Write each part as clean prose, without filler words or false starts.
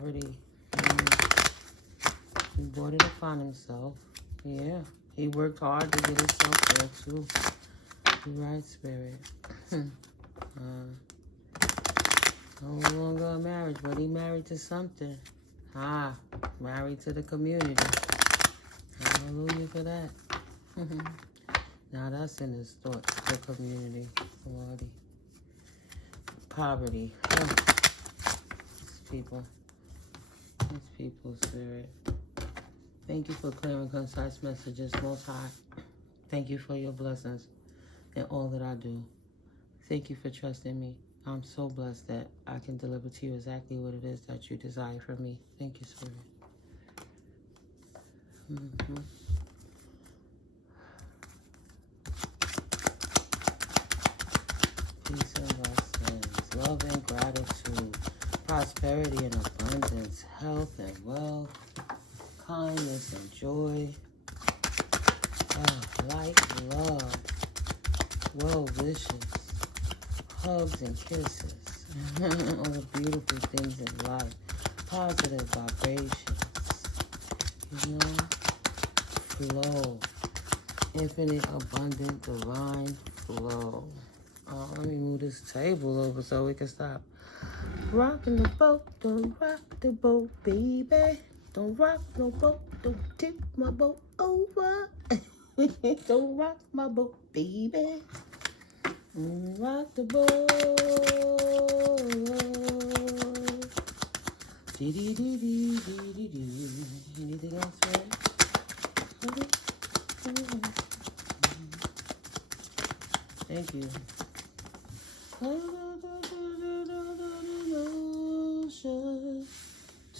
Already. He brought it upon himself. Yeah. He worked hard to get himself there, too. You're right, Spirit. No longer a marriage, but he married to something. Married to the community. Hallelujah for that. Now that's in his thoughts, the community. Poverty. These people, Spirit. Thank you for clear and concise messages, Most High. Thank you for your blessings in all that I do. Thank you for trusting me. I'm so blessed that I can deliver to you exactly what it is that you desire from me. Thank you, Spirit. Peace and blessings, love and gratitude, prosperity and abundance, health and wealth, kindness and joy, light, love, well wishes, hugs and kisses, all the beautiful things in life, positive vibrations, flow, infinite, abundant, divine flow. Let me move this table over so we can stop. Rocking the boat, don't rock the boat, baby. Don't rock no boat, don't tip my boat over. Don't rock my boat, baby. Rock the boat. Anything else, right? Thank you.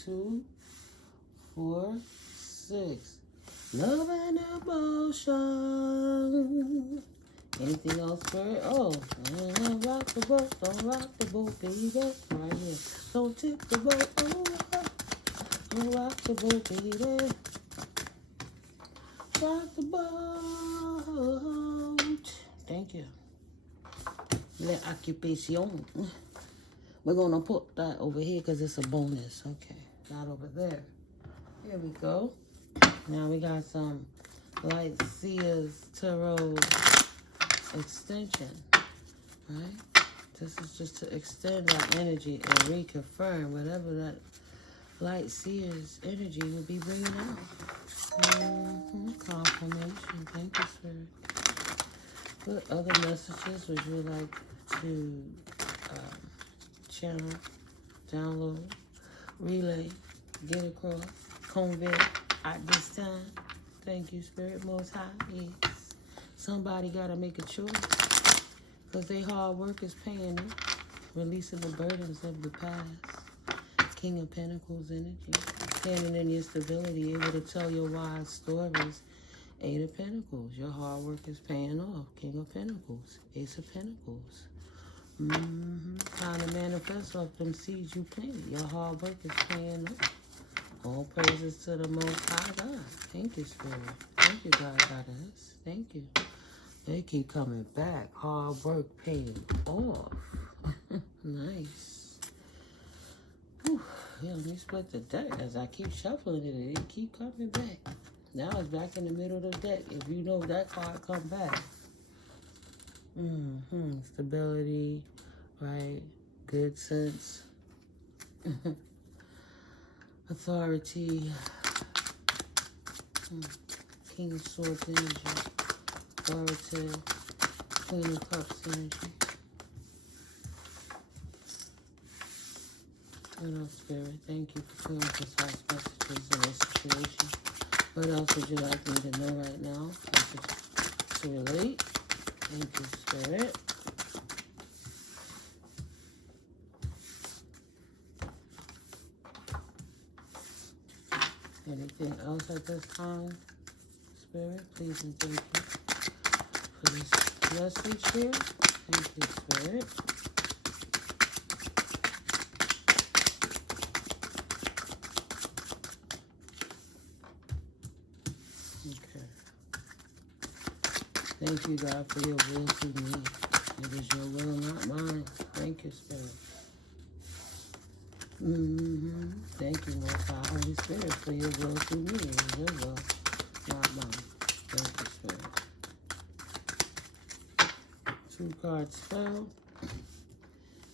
2, 4, 6. Love and emotion. Anything else for it? Don't rock the boat, baby. Right here. Don't tip the boat over. Don't rock the boat, baby. Rock the boat. Thank you. L'occupation. We're going to put that over here because it's a bonus. Okay. Not over there. Here we go. Now we got some Light Seers Tarot extension. Right? This is just to extend our energy and reconfirm whatever that Light Seers energy will be bringing out. Confirmation. Thank you, Spirit. What other messages would you like to channel, download, relay, get across, convey at this time? Thank you, Spirit Most High. Yes. Somebody got to make a choice because their hard work is paying them, releasing the burdens of the past. King of Pentacles energy, standing in your stability, able to tell your wise stories. 8 of Pentacles, your hard work is paying off. King of Pentacles, Ace of Pentacles. Trying to manifest off them seeds you planted. Your hard work is paying off. All praises to the Most High God. Thank you, Spirit. Thank you, God, Goddess. Thank you. They keep coming back. Hard work paying off. Nice. Whew. Yeah, let me split the deck. As I keep shuffling it, it keep coming back. Now it's back in the middle of the deck. If you know that card come back. Stability, right? Good sense. Authority. King of Swords energy. Authority. Queen of Cups energy. What else, Spirit? Thank you for clear and concise messages in this situation. What else would you like me to know right now? To relate. Thank you, Spirit. Anything else at this time, Spirit? Please and thank you for this message here. Thank you, Spirit. Thank you, God, for your will to me. It is your will, not mine. Thank you, Spirit. Thank you, Most High Holy Spirit, for your will through me. Your will, not mine. Thank you, Spirit. 2 cards fell.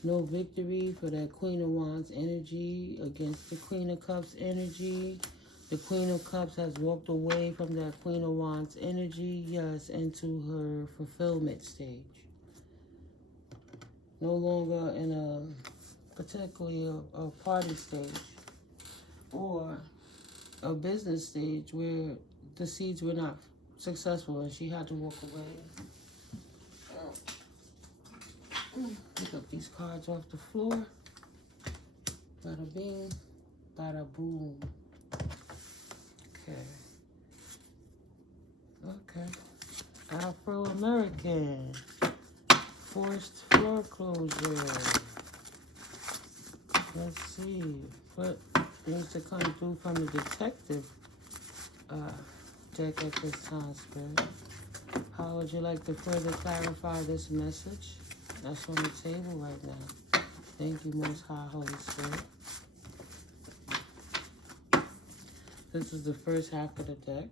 No victory for that Queen of Wands energy against the Queen of Cups energy. The Queen of Cups has walked away from that Queen of Wands energy, yes, into her fulfillment stage. No longer in a particularly a party stage or a business stage where the seeds were not successful and she had to walk away. Pick up these cards off the floor. Bada bing, bada boom. Okay. Afro-American. Forced foreclosure. Let's see. What needs to come through from the detective deck at this time, Spirit? How would you like to further clarify this message that's on the table right now? Thank you, Most High Holy Spirit. This is the first half of the deck.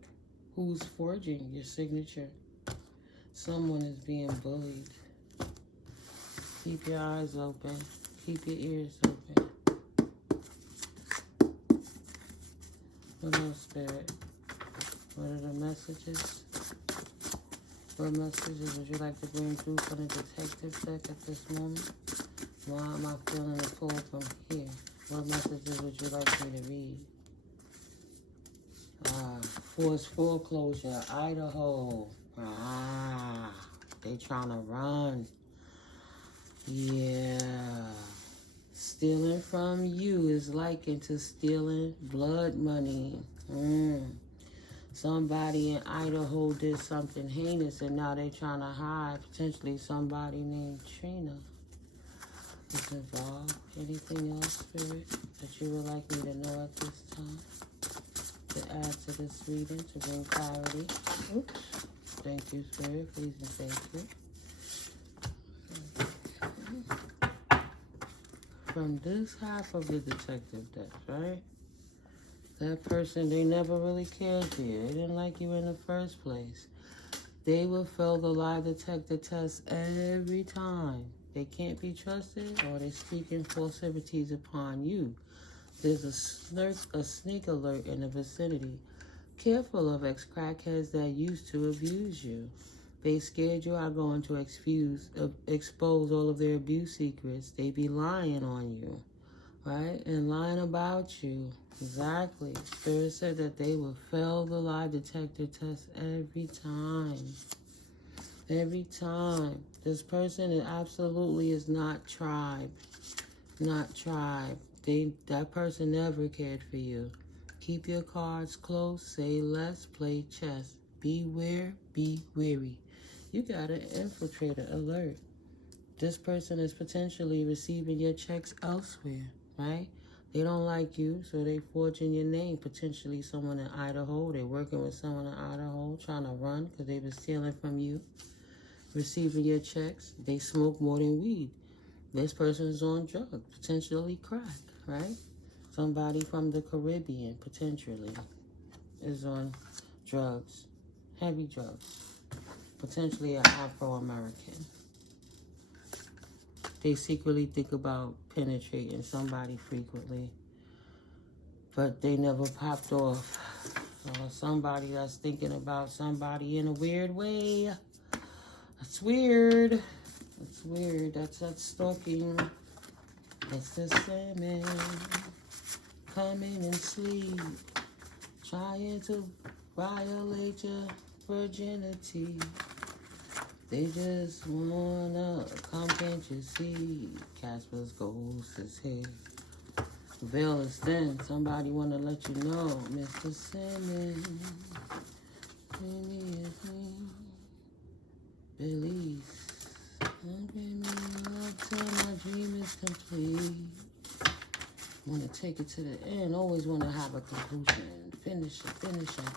Who's forging your signature? Someone is being bullied. Keep your eyes open. Keep your ears open. What else, Spirit? What are the messages? What messages would you like to bring through from the detective deck at this moment? Why am I feeling a pull from here? What messages would you like me to read? Forced foreclosure, Idaho. They trying to run. Yeah. Stealing from you is likened to stealing blood money. Somebody in Idaho did something heinous and now they're trying to hide potentially somebody named Trina is involved. Anything else, Spirit, that you would like me to know at this time? To add to this reading, to bring clarity. Oops. Thank you, Spirit. Please and thank you. From this half of the detective deck, right? That person, they never really cared for you. They didn't like you in the first place. They will fail the lie detector test every time. They can't be trusted or they're speaking falsities upon you. There's a sneak alert in the vicinity. Careful of ex-crackheads that used to abuse you. They scared you are going to expose all of their abuse secrets. They be lying on you, right? And lying about you. Exactly. Spirit said that they will fail the lie detector test every time. Every time. This person absolutely is not tribe. Not tribe. That person never cared for you. Keep your cards close. Say less. Play chess. Beware. Be wary. You got an infiltrator alert. This person is potentially receiving your checks elsewhere, right? They don't like you, so they forging your name. Potentially someone in Idaho. They're working with someone in Idaho, trying to run because they've been stealing from you. Receiving your checks. They smoke more than weed. This person is on drugs, potentially crack, right? Somebody from the Caribbean, potentially, is on drugs, heavy drugs. Potentially an Afro-American. They secretly think about penetrating somebody frequently, but they never popped off. So somebody that's thinking about somebody in a weird way. That's weird. That's weird. That's stalking. It's the salmon coming in sleep, trying to violate your virginity. They just wanna come, can't you see? Casper's ghost is here. The veil is thin. Somebody wanna let you know, Mr. Salmon. Belize. Till my dream is complete. Want to take it to the end. Always want to have a conclusion. Finish it.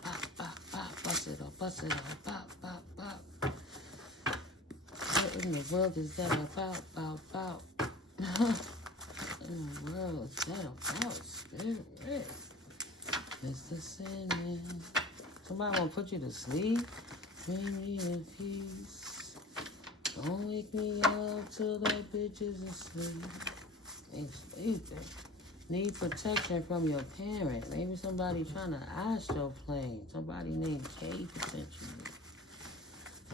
Pop, pop, pop. Bust it up. Pop, pop. What in the world is that about? in the world is that about, Spirit? Mr. Sandman. Somebody want to put you to sleep? Bring me in peace. Don't wake me up till that bitch is asleep. Ain't sleeping. Need protection from your parent. Maybe somebody trying to astroplane. Somebody named K potentially.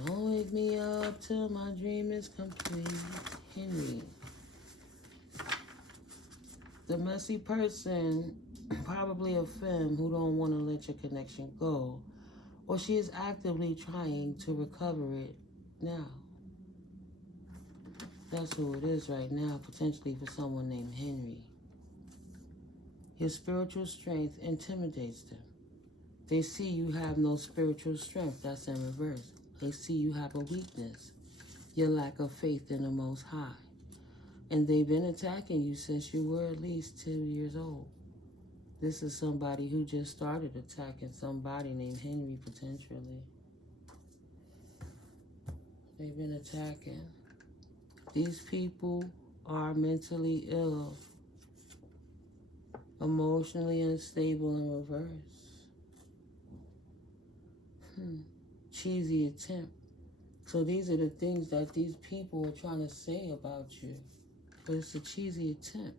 Don't wake me up till my dream is complete. Henry. The messy person, probably a femme who don't want to let your connection go. Or she is actively trying to recover it now. That's who it is right now, potentially for someone named Henry. Your spiritual strength intimidates them. They see you have no spiritual strength. That's in reverse. They see you have a weakness, your lack of faith in the Most High. And they've been attacking you since you were at least 2 years old. This is somebody who just started attacking somebody named Henry, potentially. They've been attacking. These people are mentally ill, emotionally unstable in reverse. Cheesy attempt. So these are the things that these people are trying to say about you. But it's a cheesy attempt.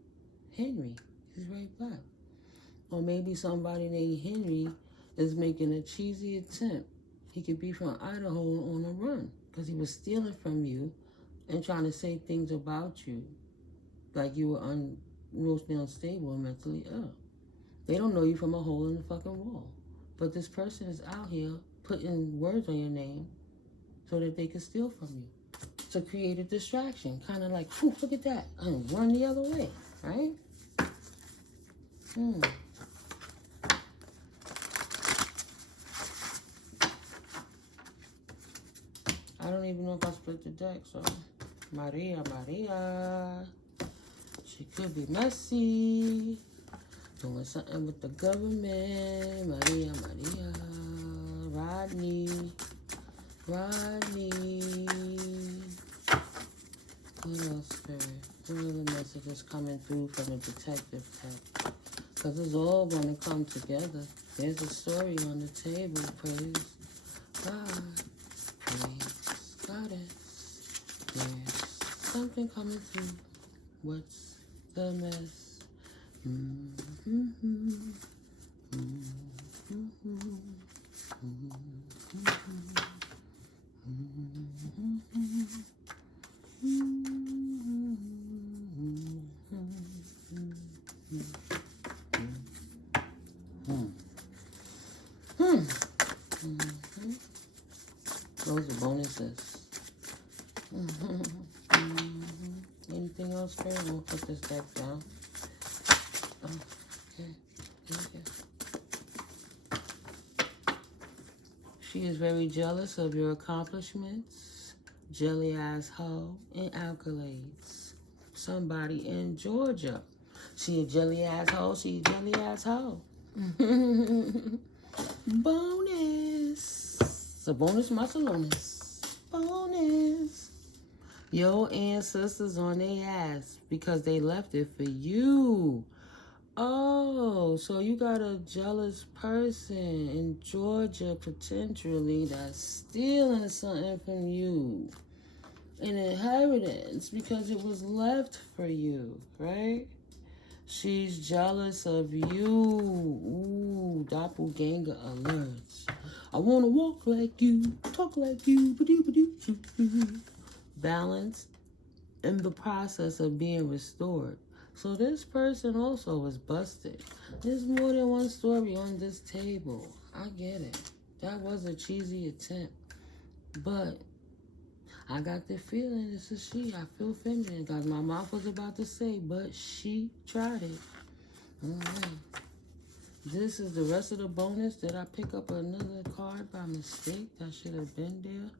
Henry, he's right back. Or maybe somebody named Henry is making a cheesy attempt. He could be from Idaho on a run because he was stealing from you and trying to say things about you like you were emotionally unstable and mentally ill. They don't know you from a hole in the fucking wall. But this person is out here putting words on your name so that they can steal from you. To create a distraction. Kind of like, look at that. And run the other way, right? I don't even know if I split the deck, so... Maria. She could be messy. Doing something with the government. Maria. Rodney. What else, Spirit? What other messages coming through from the detective tech? Because it's all going to come together. There's a story on the table. Praise God. Praise Goddess. There's something coming through. What's the mess? Those are bonuses. Anything else, Spirit? We'll put this deck down. Okay. Thank you. She is very jealous of your accomplishments, jelly-ass hoe, and accolades. Somebody in Georgia. She a jelly-ass hoe. She a jelly-ass hoe. Bonus. So bonus muscleonus. Bonus. Your ancestors on their ass because they left it for you. Oh, so you got a jealous person in Georgia potentially that's stealing something from you. An inheritance because it was left for you, right? She's jealous of you. Ooh, doppelganger alerts. I want to walk like you, talk like you. Balance in the process of being restored. So this person also was busted. There's more than one story on this table. I get it. That was a cheesy attempt. But I got the feeling this is she. I feel feminine because my mouth was about to say, but she tried it. This is the rest of the bonus. Did I pick up another card by mistake? That should have been there.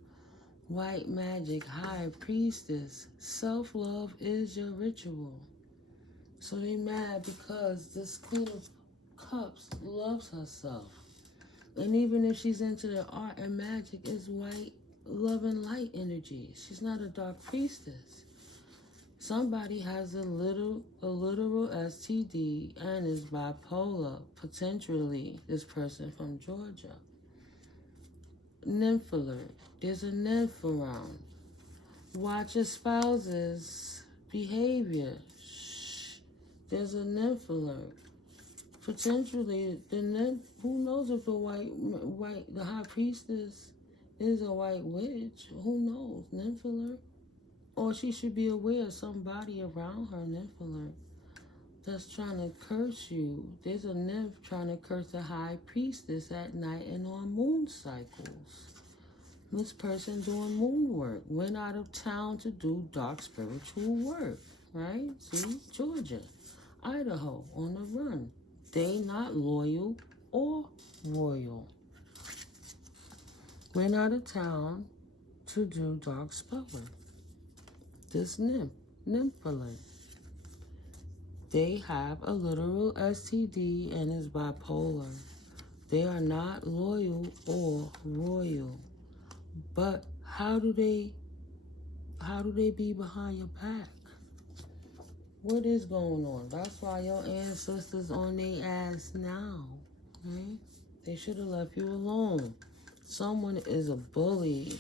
White magic, high priestess. Self-love is your ritual. So they mad because this Queen of Cups loves herself. And even if she's into the art and magic, it's white, love and light energy. She's not a dark priestess. Somebody has a literal STD and is bipolar, potentially this person from Georgia. Nymph alert. There's a nymph around. Watch your spouse's behavior. Shh. There's a nymph alert. Potentially, the nymph, who knows if the high priestess is a white witch? Who knows? Nymph alert. Or she should be aware of somebody around her, nymph alert, that's trying to curse you. There's a nymph trying to curse the high priestess at night and on moon cycles. This person doing moon work. Went out of town to do dark spiritual work, right? See? Georgia, Idaho, on the run. They not loyal or royal. Went out of town to do dark spelling. This nymph alert. They have a literal STD and is bipolar. They are not loyal or royal. But how do they be behind your back? What is going on? That's why your ancestors on their ass now. Okay? They should have left you alone. Someone is a bully.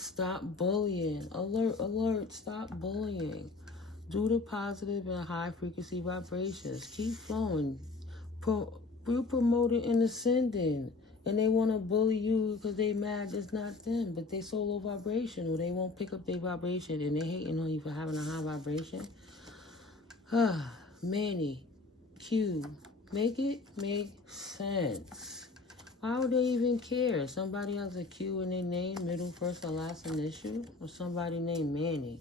Stop bullying. Alert, alert, stop bullying. Do the positive and high frequency vibrations. Keep flowing. We're promoted and ascending. And they want to bully you because they mad it's not them. But they so low vibration, or they won't pick up their vibration, and they hating on you for having a high vibration. Manny, Q, make it make sense. Why would they even care? Somebody has a Q in their name, middle, first, or last initial, or somebody named Manny.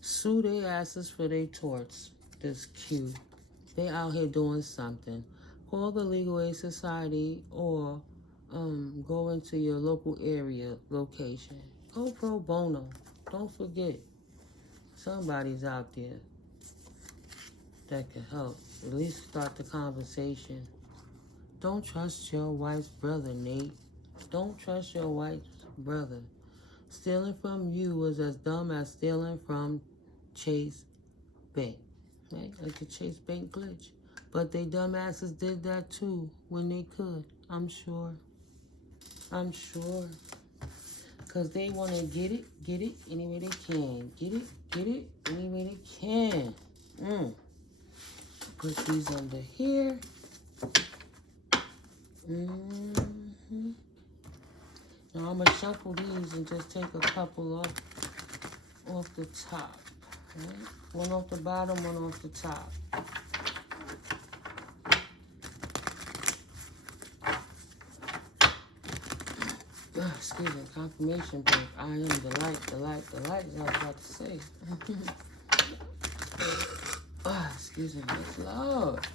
Sue their asses for their torts. This Q. They out here doing something. Call the Legal Aid Society or go into your local area location. Go pro bono. Don't forget. Somebody's out there that can help. At least start the conversation. Don't trust your wife's brother, Nate. Don't trust your wife's brother. Stealing from you was as dumb as stealing from Chase Bank. Right? Like the Chase Bank glitch. But they dumbasses did that too when they could. I'm sure. Because they want to get it any way they can. Get it any way they can. Put these under here. Now I'm going to shuffle these and just take a couple off the top. Right? One off the bottom, one off the top. Excuse me, confirmation break. I am the light, the light, the light, as I was about to say. Excuse me, it's loud.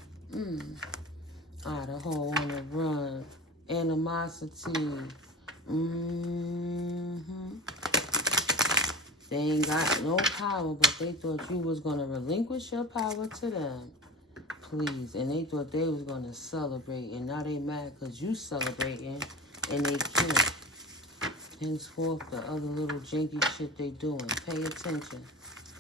Idaho on the run. Animosity. They ain't got no power, but they thought you was going to relinquish your power to them. Please. And they thought they was going to celebrate. And now they mad because you celebrating and they can't. Henceforth, the other little janky shit they doing. Pay attention.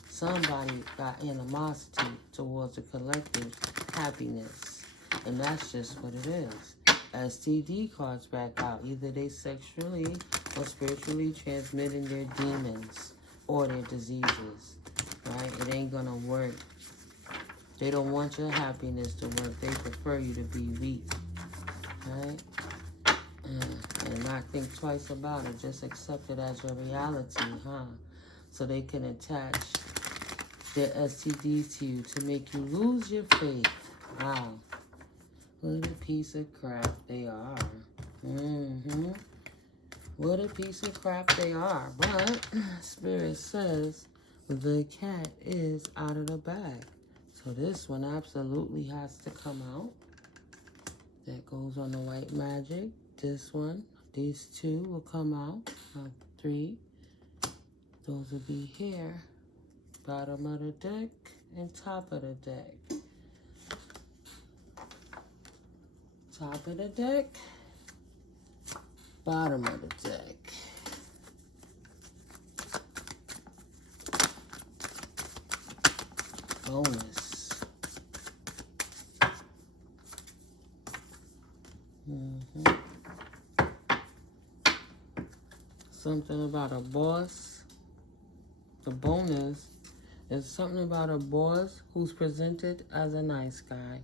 Somebody got animosity towards the collective happiness. And that's just what it is. STD cards back out. Either they sexually or spiritually transmitting their demons or their diseases. Right? It ain't gonna work. They don't want your happiness to work. They prefer you to be weak. Right? And not think twice about it. Just accept it as your reality, So they can attach their STDs to you to make you lose your faith. Wow. What a piece of crap they are. What a piece of crap they are. But Spirit says the cat is out of the bag. So this one absolutely has to come out. That goes on the white magic. This one, these two will come out. 3. Those will be here. Bottom of the deck and top of the deck. Top of the deck. Bottom of the deck. bonus. Something about a boss. The bonus is something about a boss who's presented as a nice guy.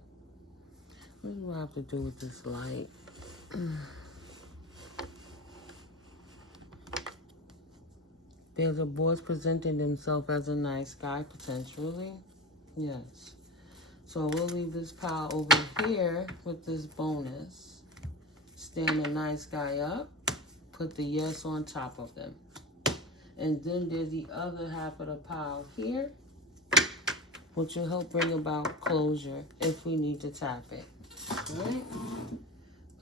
What do I have to do with this light? There's a boss presenting himself as a nice guy, potentially. Yes. So we'll leave this pile over here with this bonus. Stand the nice guy up. Put the yes on top of them. And then there's the other half of the pile here, which will help bring about closure if we need to tap it. All right?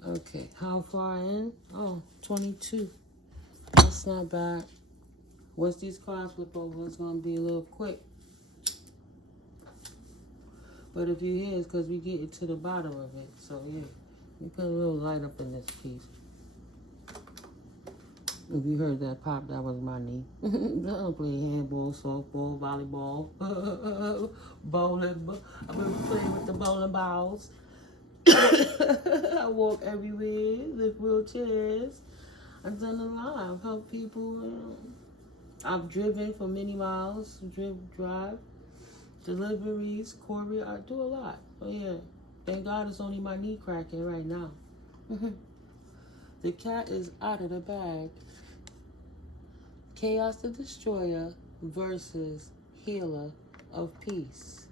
Okay, how far in? Oh, 22. That's not bad. Once these cards flip over, it's going to be a little quick. But if you hear, it's because we get it to the bottom of it. So, yeah, we put a little light up in this piece. If you heard that pop, that was my knee. I don't play handball, softball, volleyball, bowling. I've been playing with the bowling balls. I walk everywhere, lift wheelchairs. I've done a lot. I've helped people. I've driven for many miles, drive, deliveries, courier. I do a lot. Oh, yeah. Thank God it's only my knee cracking right now. The cat is out of the bag. Chaos the Destroyer versus Healer of Peace.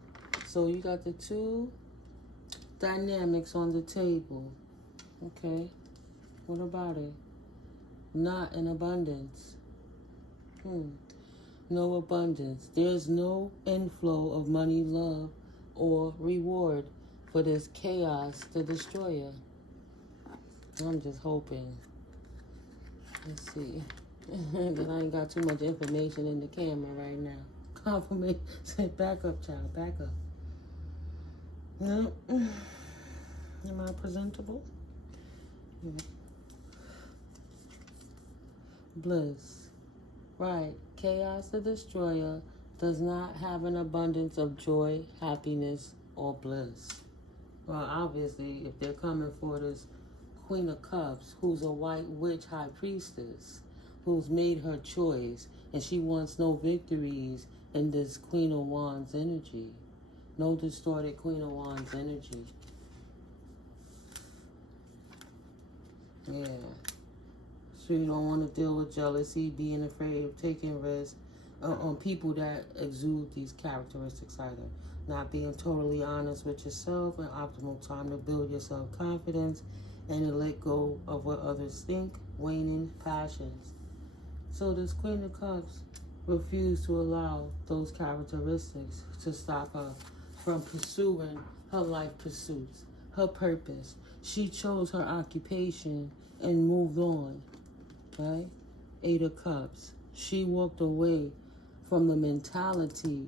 So you got the two dynamics on the table. Okay. What about it? Not in abundance. No abundance. There's no inflow of money, love, or reward for this Chaos the Destroyer. I'm just hoping. Let's see. Because I ain't got too much information in the camera right now. Confirmation. Say, back up, child. Back up. No. Am I presentable? Yeah. Bliss. Right. Chaos the Destroyer does not have an abundance of joy, happiness, or bliss. Well, obviously, if they're coming for this Queen of Cups, who's a white witch high priestess, who's made her choice, and she wants no victories in this Queen of Wands energy. No distorted Queen of Wands energy. Yeah. So you don't want to deal with jealousy, being afraid of taking risks on people that exude these characteristics either. Not being totally honest with yourself, an optimal time to build your self-confidence and to let go of what others think, waning passions. So this Queen of Cups refused to allow those characteristics to stop her from pursuing her life pursuits, her purpose. She chose her occupation and moved on, right? 8 of Cups. She walked away from the mentality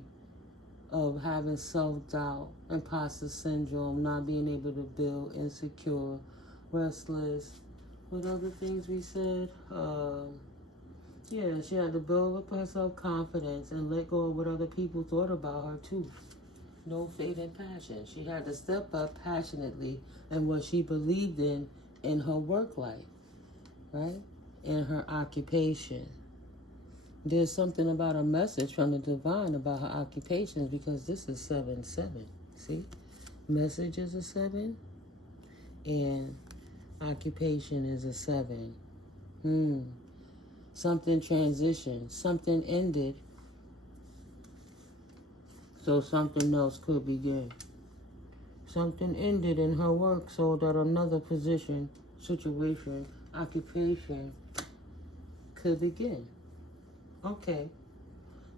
of having self-doubt, imposter syndrome, not being able to build, insecure, restless. What other things we said? Yeah, she had to build up her self-confidence and let go of what other people thought about her, too. No faith and passion. She had to step up passionately in what she believed in her work life, right? In her occupation. There's something about a message from the divine about her occupations because this is 7-7. See? Message is a 7 and occupation is a 7. Something transitioned. Something ended. So something else could begin. Something ended in her work so that another position, situation, occupation could begin. Okay.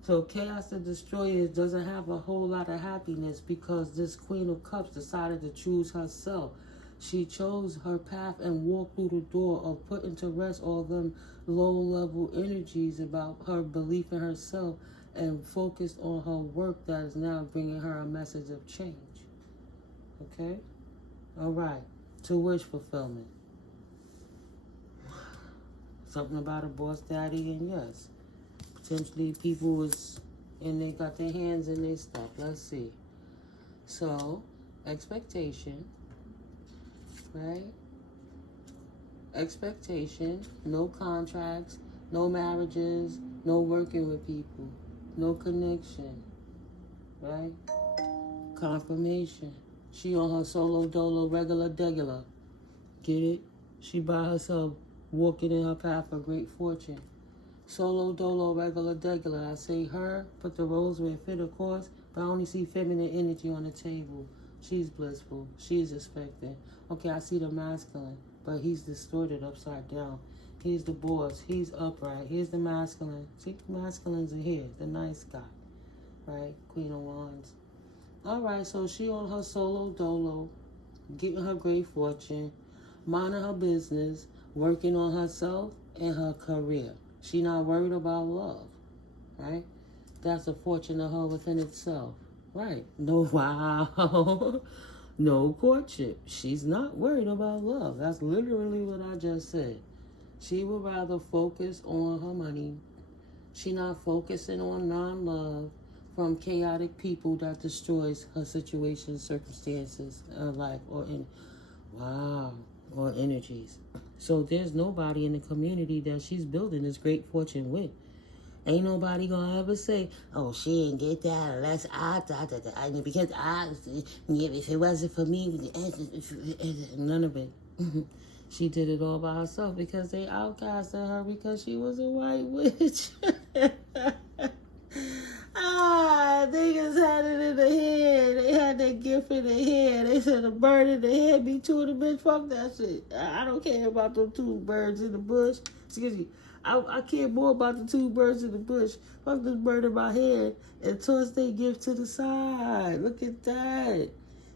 So Chaos the Destroyer doesn't have a whole lot of happiness because this Queen of Cups decided to choose herself. She chose her path and walked through the door of putting to rest all them low-level energies about her belief in herself and focused on her work that is now bringing her a message of change. Okay? All right. To wish fulfillment. Something about a boss daddy, and yes, potentially people was And they got their hands in their stuff. Let's see. So, expectation, right? Expectation, no contracts, no marriages, no working with people, no connection, right? Confirmation. She on her solo dolo regular degular. Get it? She by herself walking in her path of great fortune. Solo dolo regular degular. I say her, put the rose where it fit, of course, but I only see feminine energy on the table. She's blissful. She's expectant. Okay, I see the masculine, but he's distorted upside down. Here's the boss. He's upright. Here's the masculine. See, the masculines are here. The nice guy, right? Queen of Wands. All right, so she on her solo dolo, getting her great fortune, minding her business, working on herself and her career. She not worried about love, right? That's a fortune of her within itself, right? No, wow. No courtship. She's not worried about love. That's literally what I just said. She would rather focus on her money. She not focusing on non-love from chaotic people that destroys her situation, circumstances, her life, or or energies. So there's nobody in the community that she's building this great fortune with. Ain't nobody gonna ever say, "Oh, she didn't get that unless because if it wasn't for me, none of it." She did it all by herself because they outcasted her because she was a white witch. Niggas had it in the head. They had that gift in the head. They said a bird in the head be two of the bitch. Fuck that shit. I don't care about those two birds in the bush. Excuse me. I care more about the two birds in the bush. Fuck this bird in my head and toss their gift to the side. Look at that.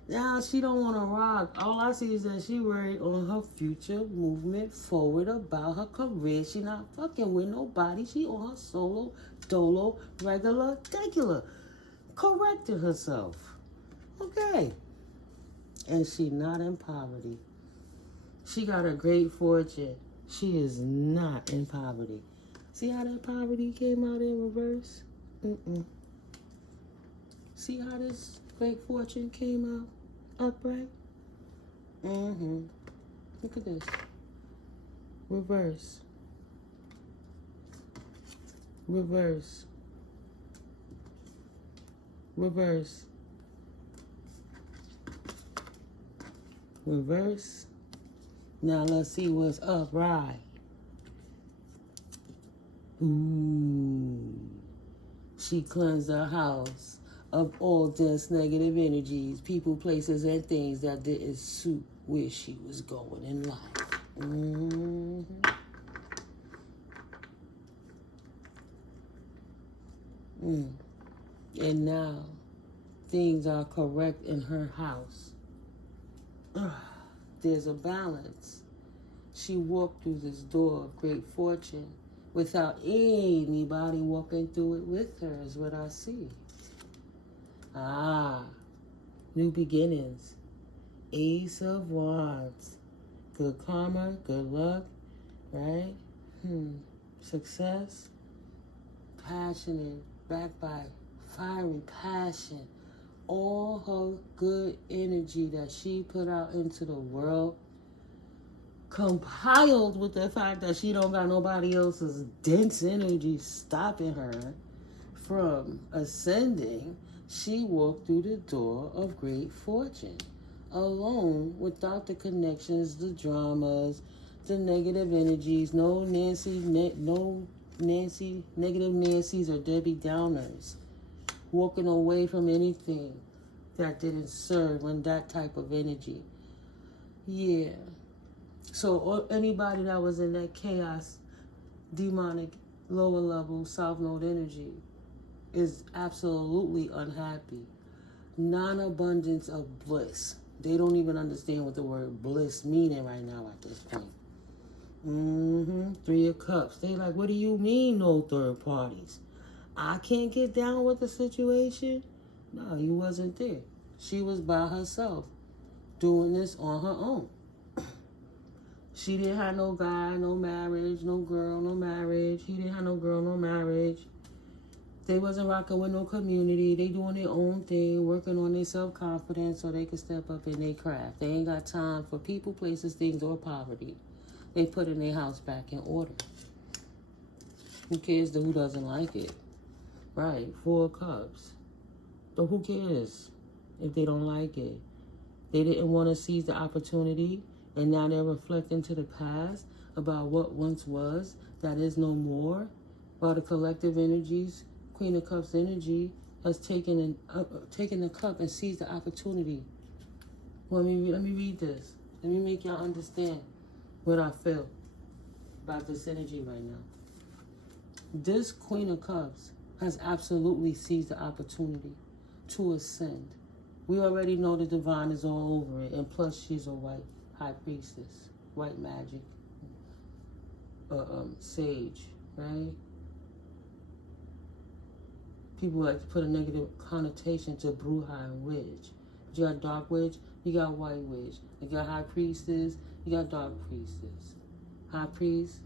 Now she don't want to rock. All I see is that she worried on her future movement forward about her career. She not fucking with nobody. She on her solo, dolo, regular, degular. Correcting herself. Okay. And she not in poverty. She got a great fortune. She is not in poverty. See how that poverty came out in reverse? See how this great fortune came out upright? Look at this. Reverse. Reverse. Reverse. Reverse. Now let's see what's upright. Ooh. She cleansed her house of all dense negative energies, people, places, and things that didn't suit where she was going in life. And now things are correct in her house. There's a balance. She walked through this door of great fortune without anybody walking through it with her, is what I see. New beginnings. Ace of Wands. Good karma, good luck, right? Success. Passionate, backed by fiery passion. All her good energy that she put out into the world, compiled with the fact that she don't got nobody else's dense energy stopping her from ascending, she walked through the door of great fortune, alone, without the connections, the dramas, the negative energies, no negative Nancy's or Debbie Downers, walking away from anything that didn't serve on that type of energy. Yeah. So anybody that was in that chaos, demonic, lower level, south node energy is absolutely unhappy. Non-abundance of bliss. They don't even understand what the word bliss meaning right now at this point. 3 of Cups. They like, what do you mean no third parties? I can't get down with the situation? No, you wasn't there. She was by herself, doing this on her own. She didn't have no guy, no marriage, no girl, no marriage. He didn't have no girl, no marriage. They wasn't rocking with no community. They doing their own thing, working on their self-confidence so they can step up in their craft. They ain't got time for people, places, things, or poverty. They putting their house back in order. Who cares who doesn't like it? Right, 4 of Cups. But who cares if they don't like it? They didn't want to seize the opportunity, and now they're reflecting to the past about what once was, that is no more. While the collective energies, Queen of Cups energy, has taken the cup and seized the opportunity. Let me read this. Let me make y'all understand what I feel about this energy right now. This Queen of Cups has absolutely seized the opportunity to ascend. We already know the divine is all over it, and plus she's a white high priestess, white magic, sage, right? People like to put a negative connotation to Bruja and Witch. You got dark witch, you got white witch. You got high priestess, you got dark priestess. High priest,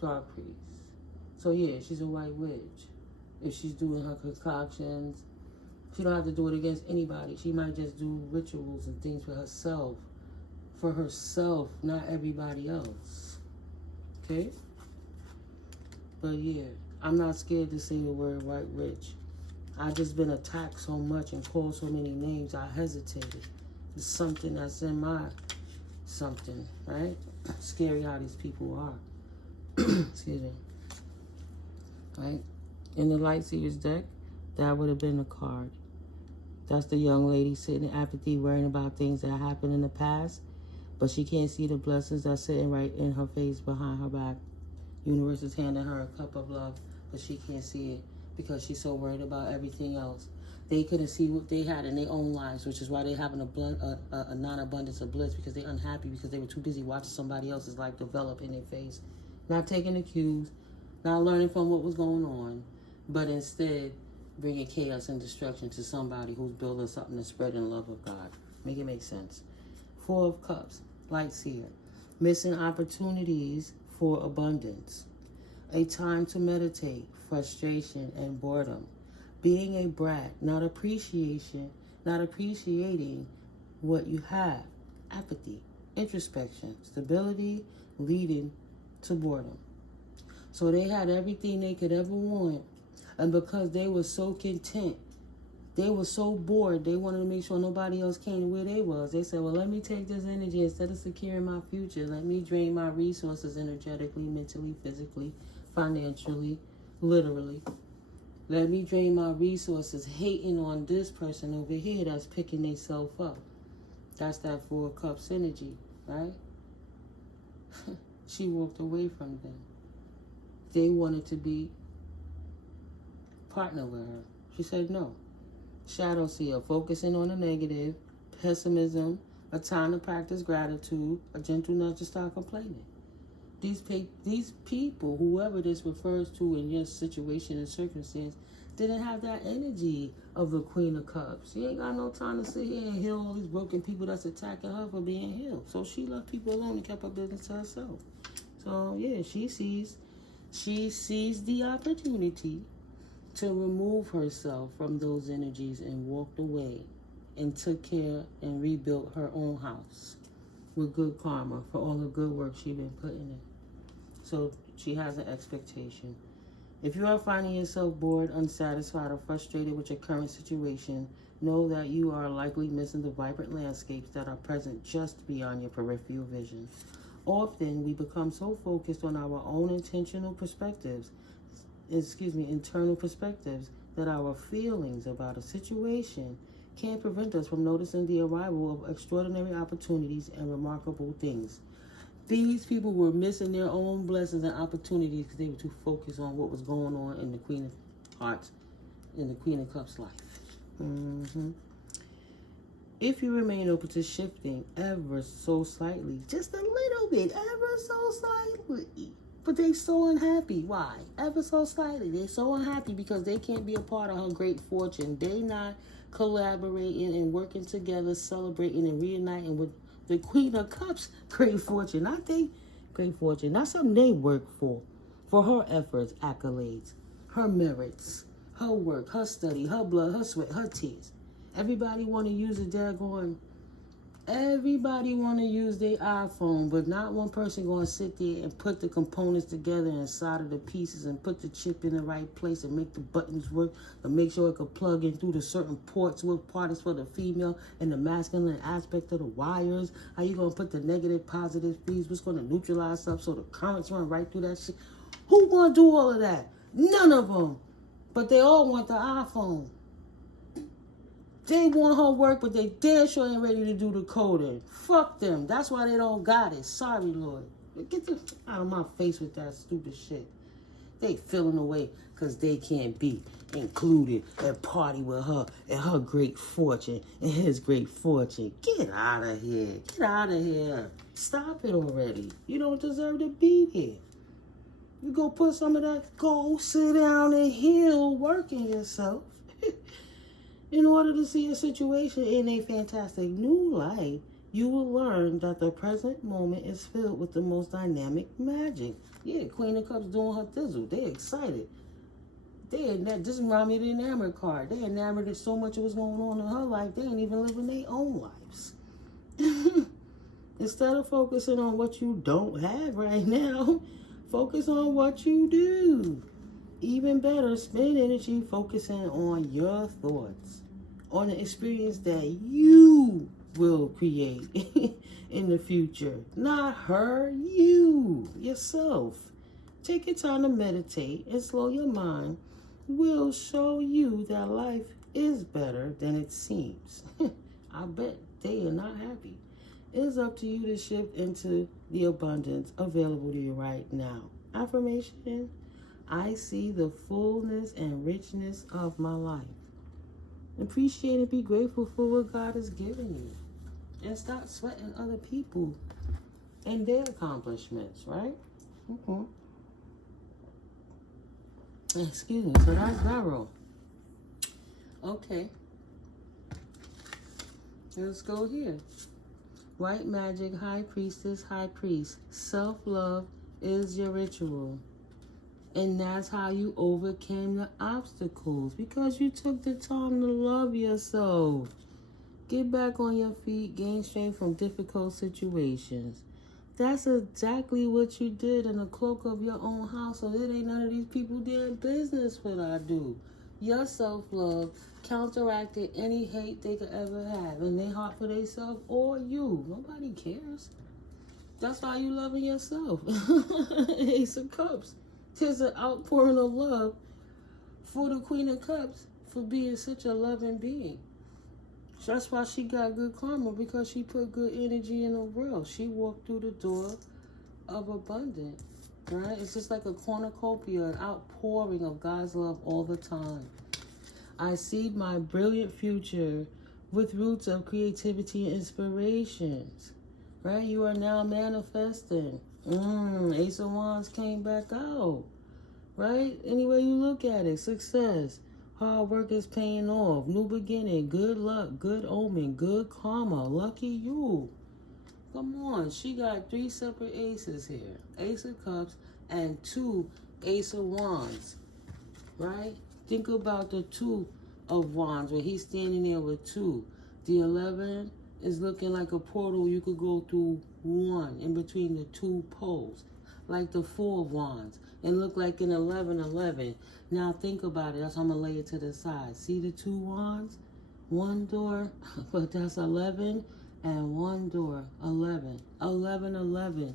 dark priest. So yeah, she's a white witch. If she's doing her concoctions, she don't have to do it against anybody. She might just do rituals and things for herself. For herself, not everybody else. Okay? But yeah, I'm not scared to say the word white witch. I've just been attacked so much and called so many names, I hesitated. It's something that's in my something, right? Scary how these people are. Excuse me. Right? In the Lightseers deck, that would have been a card. That's the young lady sitting in apathy, worrying about things that happened in the past, but she can't see the blessings that's sitting right in her face behind her back. Universe is handing her a cup of love, but she can't see it because she's so worried about everything else. They couldn't see what they had in their own lives, which is why they're having a non-abundance of bliss, because they're unhappy because they were too busy watching somebody else's life develop in their face. Not taking the cues, not learning from what was going on, but instead bringing chaos and destruction to somebody who's building something to spread in the love of God. Make it make sense. 4 of Cups, Lightseer. Missing opportunities for abundance. A time to meditate, frustration, and boredom. Being a brat, not appreciating what you have. Apathy, introspection, stability, leading to boredom. So they had everything they could ever want. And because they were so content, they were so bored, they wanted to make sure nobody else came to where they was. They said, well, let me take this energy instead of securing my future. Let me drain my resources energetically, mentally, physically, financially, literally. Let me drain my resources hating on this person over here that's picking themselves up. That's that 4 of Cups energy, right? She walked away from them. They wanted to be partner with her. She said no. Shadow Seer, focusing on the negative, pessimism, a time to practice gratitude, a gentle nudge to start complaining. These people, whoever this refers to in your situation and circumstance, didn't have that energy of the Queen of Cups. She ain't got no time to sit here and heal all these broken people that's attacking her for being healed. So she left people alone and kept her business to herself. So yeah, she sees the opportunity to remove herself from those energies and walked away and took care and rebuilt her own house with good karma for all the good work she's been putting in. So she has an expectation. If you are finding yourself bored, unsatisfied, or frustrated with your current situation, know that you are likely missing the vibrant landscapes that are present just beyond your peripheral vision. Often we become so focused on our own internal perspectives, that our feelings about a situation can't prevent us from noticing the arrival of extraordinary opportunities and remarkable things. These people were missing their own blessings and opportunities because they were too focused on what was going on in the Queen of Hearts, in the Queen of Cups life. If you remain open to shifting ever so slightly, just a little bit, ever so slightly, but they so unhappy. Why? Ever so slightly. They're so unhappy because they can't be a part of her great fortune. They not collaborating and working together, celebrating and reuniting with the Queen of Cups' great fortune. Not they great fortune. Not something they work for her efforts, accolades, her merits, her work, her study, her blood, her sweat, her tears. Everybody want to use a daggone. Everybody want to use their iPhone, but not one person going to sit there and put the components together and solder the pieces and put the chip in the right place and make the buttons work to make sure it could plug in through the certain ports. What part is for the female and the masculine aspect of the wires? How you going to put the negative, positive feeds? What's going to neutralize stuff so the currents run right through that shit? Who going to do all of that? None of them. But they all want the iPhone. They want her work, but they damn sure ain't ready to do the coding. Fuck them. That's why they don't got it. Sorry, Lord. Get the out of my face with that stupid shit. They feeling away because they can't be included and party with her and her great fortune and his great fortune. Get out of here. Get out of here. Stop it already. You don't deserve to be here. You go put some of that, go sit down and heal working yourself. In order to see a situation in a fantastic new light, you will learn that the present moment is filled with the most dynamic magic. Yeah, Queen of Cups doing her thizzle. They excited. This reminds me of the enamored card. They enamored of so much of what's going on in her life, they ain't even living their own lives. Instead of focusing on what you don't have right now, focus on what you do. Even better, spend energy focusing on your thoughts, on the experience that you will create in the future. Not her, you, yourself. Take your time to meditate and slow your mind. Will show you that life is better than it seems. I bet they are not happy. It's up to you to shift into the abundance available to you right now. Affirmation: I see the fullness and richness of my life. Appreciate and be grateful for what God has given you. And stop sweating other people and their accomplishments, right? Excuse me, so that's Barrow. Okay. Let's go here. White magic, high priestess, high priest. Self-love is your ritual. And that's how you overcame the obstacles, because you took the time to love yourself. Get back on your feet, gain strength from difficult situations. That's exactly what you did in the cloak of your own house, so it ain't none of these people damn business what I do. Your self-love counteracted any hate they could ever have in their heart for themselves or you. Nobody cares. That's why you loving yourself. Ace of Cups. There's an outpouring of love for the Queen of Cups for being such a loving being. That's why she got good karma, because she put good energy in the world. She walked through the door of abundance, right? It's just like a cornucopia, an outpouring of God's love all the time. I see my brilliant future with roots of creativity and inspirations, right? You are now manifesting. Ace of Wands came back out, right? Any way you look at it, success. Hard work is paying off. New beginning, good luck, good omen, good karma. Lucky you. Come on, she got 3 separate aces here. Ace of Cups and 2 Ace of Wands, right? Think about the 2 of Wands where he's standing there with 2. The 11 is looking like a portal you could go through 1 in between the 2 poles, like the 4 of Wands, and look like an 11-11. Now think about it. That's how I'm gonna lay it to the side. See the 2 wands, 1 door, but that's 11 and 1 door, 11, 11-11.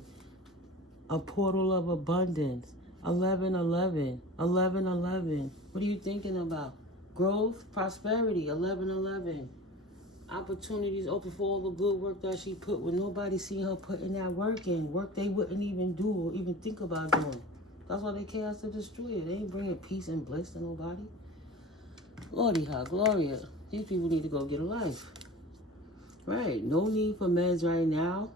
A portal of abundance, 11-11, 11-11. What are you thinking about? Growth, prosperity, 11-11. Opportunities open for all the good work that she put when nobody seen her putting that work in. Work they wouldn't even do or even think about doing. That's why they chaos to destroy it. They ain't bringing peace and bliss to nobody. Lordy, how Gloria. These people need to go get a life. Right. No need for meds right now.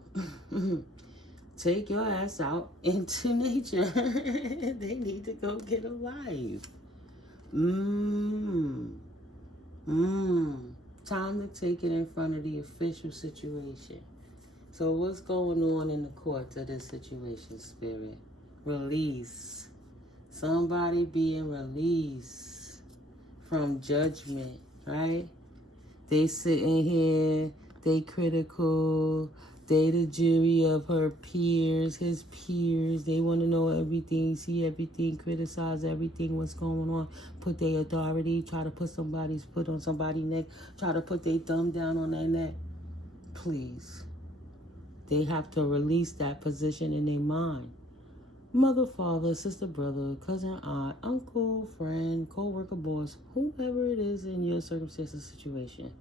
Take your ass out into nature. They need to go get a life. Time to take it in front of the official situation. So what's going on in the courts of this situation, Spirit? Release. Somebody being released from judgment, right? They sitting here, they critical, they the jury of her peers, his peers. They want to know everything, see everything, criticize everything, what's going on. Put their authority, try to put somebody's foot on somebody's neck, try to put their thumb down on their neck. Please. They have to release that position in their mind. Mother, father, sister, brother, cousin, aunt, uncle, friend, co-worker, boss, whoever it is in your circumstances, situation,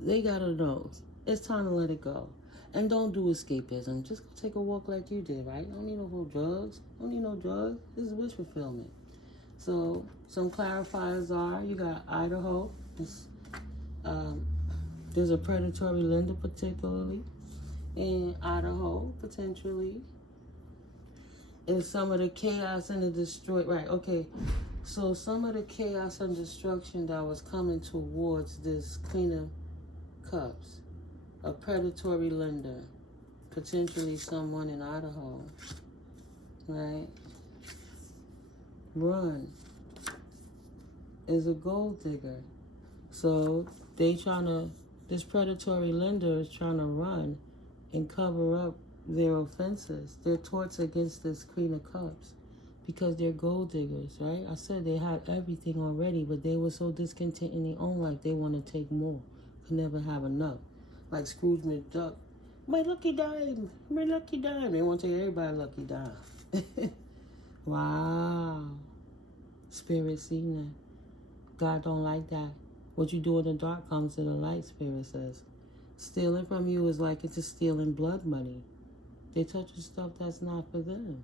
they gotta know it's time to let it go. And don't do escapism. Just go take a walk like you did, right? Don't need no drugs. Don't need no drugs. This is wish fulfillment. So some clarifiers are, you got Idaho. There's a predatory lender particularly in Idaho, potentially. And some of the chaos and the destroy, right, okay. So some of the chaos and destruction that was coming towards this Queen of Cups, a predatory lender, potentially someone in Idaho, right? Run is a gold digger. So this predatory lender is trying to run and cover up their offenses, their torts against this Queen of Cups, because they're gold diggers, right? I said they had everything already, but they were so discontent in their own life, they want to take more, could never have enough. Like Scrooge McDuck, my lucky dime, my lucky dime. They want to take everybody lucky dime. Wow. Spirit seen that. God don't like that. What you do in the dark comes to the light, Spirit says. Stealing from you is like it's stealing blood money. They touching stuff that's not for them.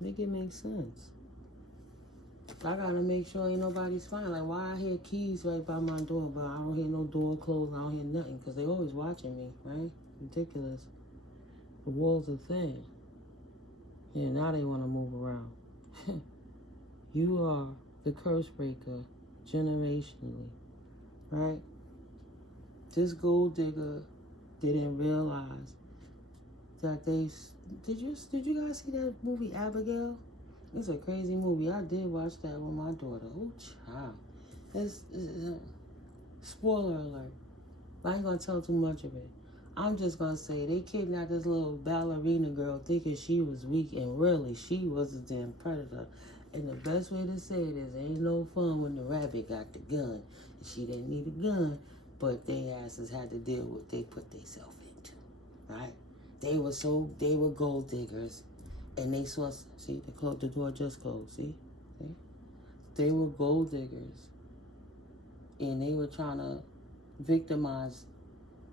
Make it make sense. I gotta make sure ain't nobody's fine. Like, why I hear keys right by my door, but I don't hear no door closed, I don't hear nothing, because they always watching me, right? Ridiculous. The walls are thin. Yeah, now they want to move around. You are the curse breaker, generationally, right? This gold digger didn't realize that did you guys see that movie Abigail? It's a crazy movie. I did watch that with my daughter. Oh, child. It's spoiler alert. I ain't gonna tell too much of it. I'm just gonna say they kidnapped this little ballerina girl thinking she was weak, and really she was a damn predator. And the best way to say it is, ain't no fun when the rabbit got the gun. And she didn't need a gun, but they asses had to deal with what they put themselves into, right? They were gold diggers. And they saw, see, the door just closed, see? They were gold diggers. And they were trying to victimize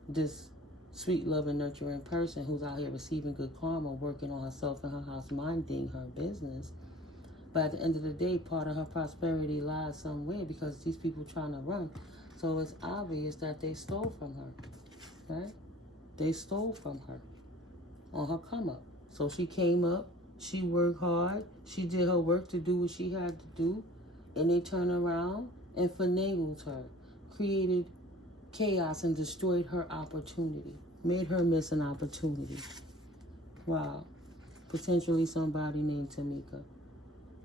this sweet, loving, nurturing person who's out here receiving good karma, working on herself in her house, minding her business. But at the end of the day, part of her prosperity lies somewhere because these people trying to run. So it's obvious that they stole from her, right? They stole from her on her come up. So she came up, she worked hard, she did her work to do what she had to do, and they turned around and finagled her, created chaos and destroyed her opportunity, made her miss an opportunity. Wow. Potentially somebody named Tamika,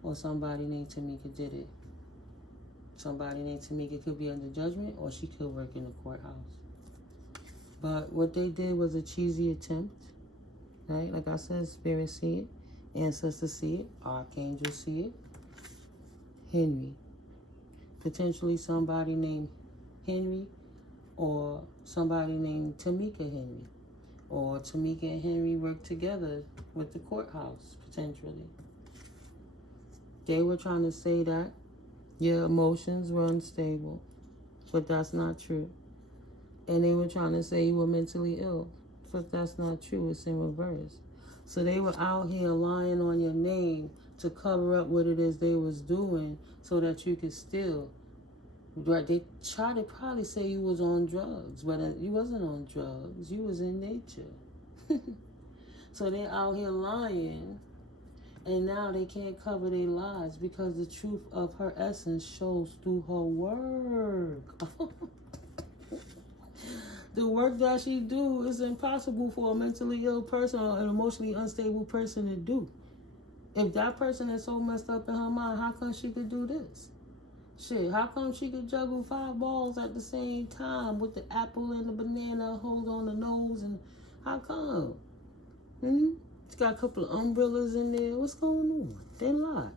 or somebody named Tamika did it. Somebody named Tamika could be under judgment, or she could work in the courthouse. But what they did was a cheesy attempt. Right? Like I said, Spirit see it, Ancestors see it, Archangels see it. Henry. Potentially somebody named Henry, or somebody named Tamika Henry. Or Tamika and Henry work together with the courthouse, potentially. They were trying to say that your emotions were unstable, but that's not true. And they were trying to say you were mentally ill. But that's not true. It's in reverse. So they were out here lying on your name to cover up what it is they was doing so that you could steal. Right? They tried to probably say you was on drugs, but you wasn't on drugs. You was in nature. So they're out here lying, and now they can't cover their lies because the truth of her essence shows through her work. The work that she do is impossible for a mentally ill person or an emotionally unstable person to do. If that person is so messed up in her mind, how come she could do this? Shit, how come she could juggle 5 balls at the same time with the apple and the banana, hold on the nose, and how come? It's got a couple of umbrellas in there. What's going on? They lie.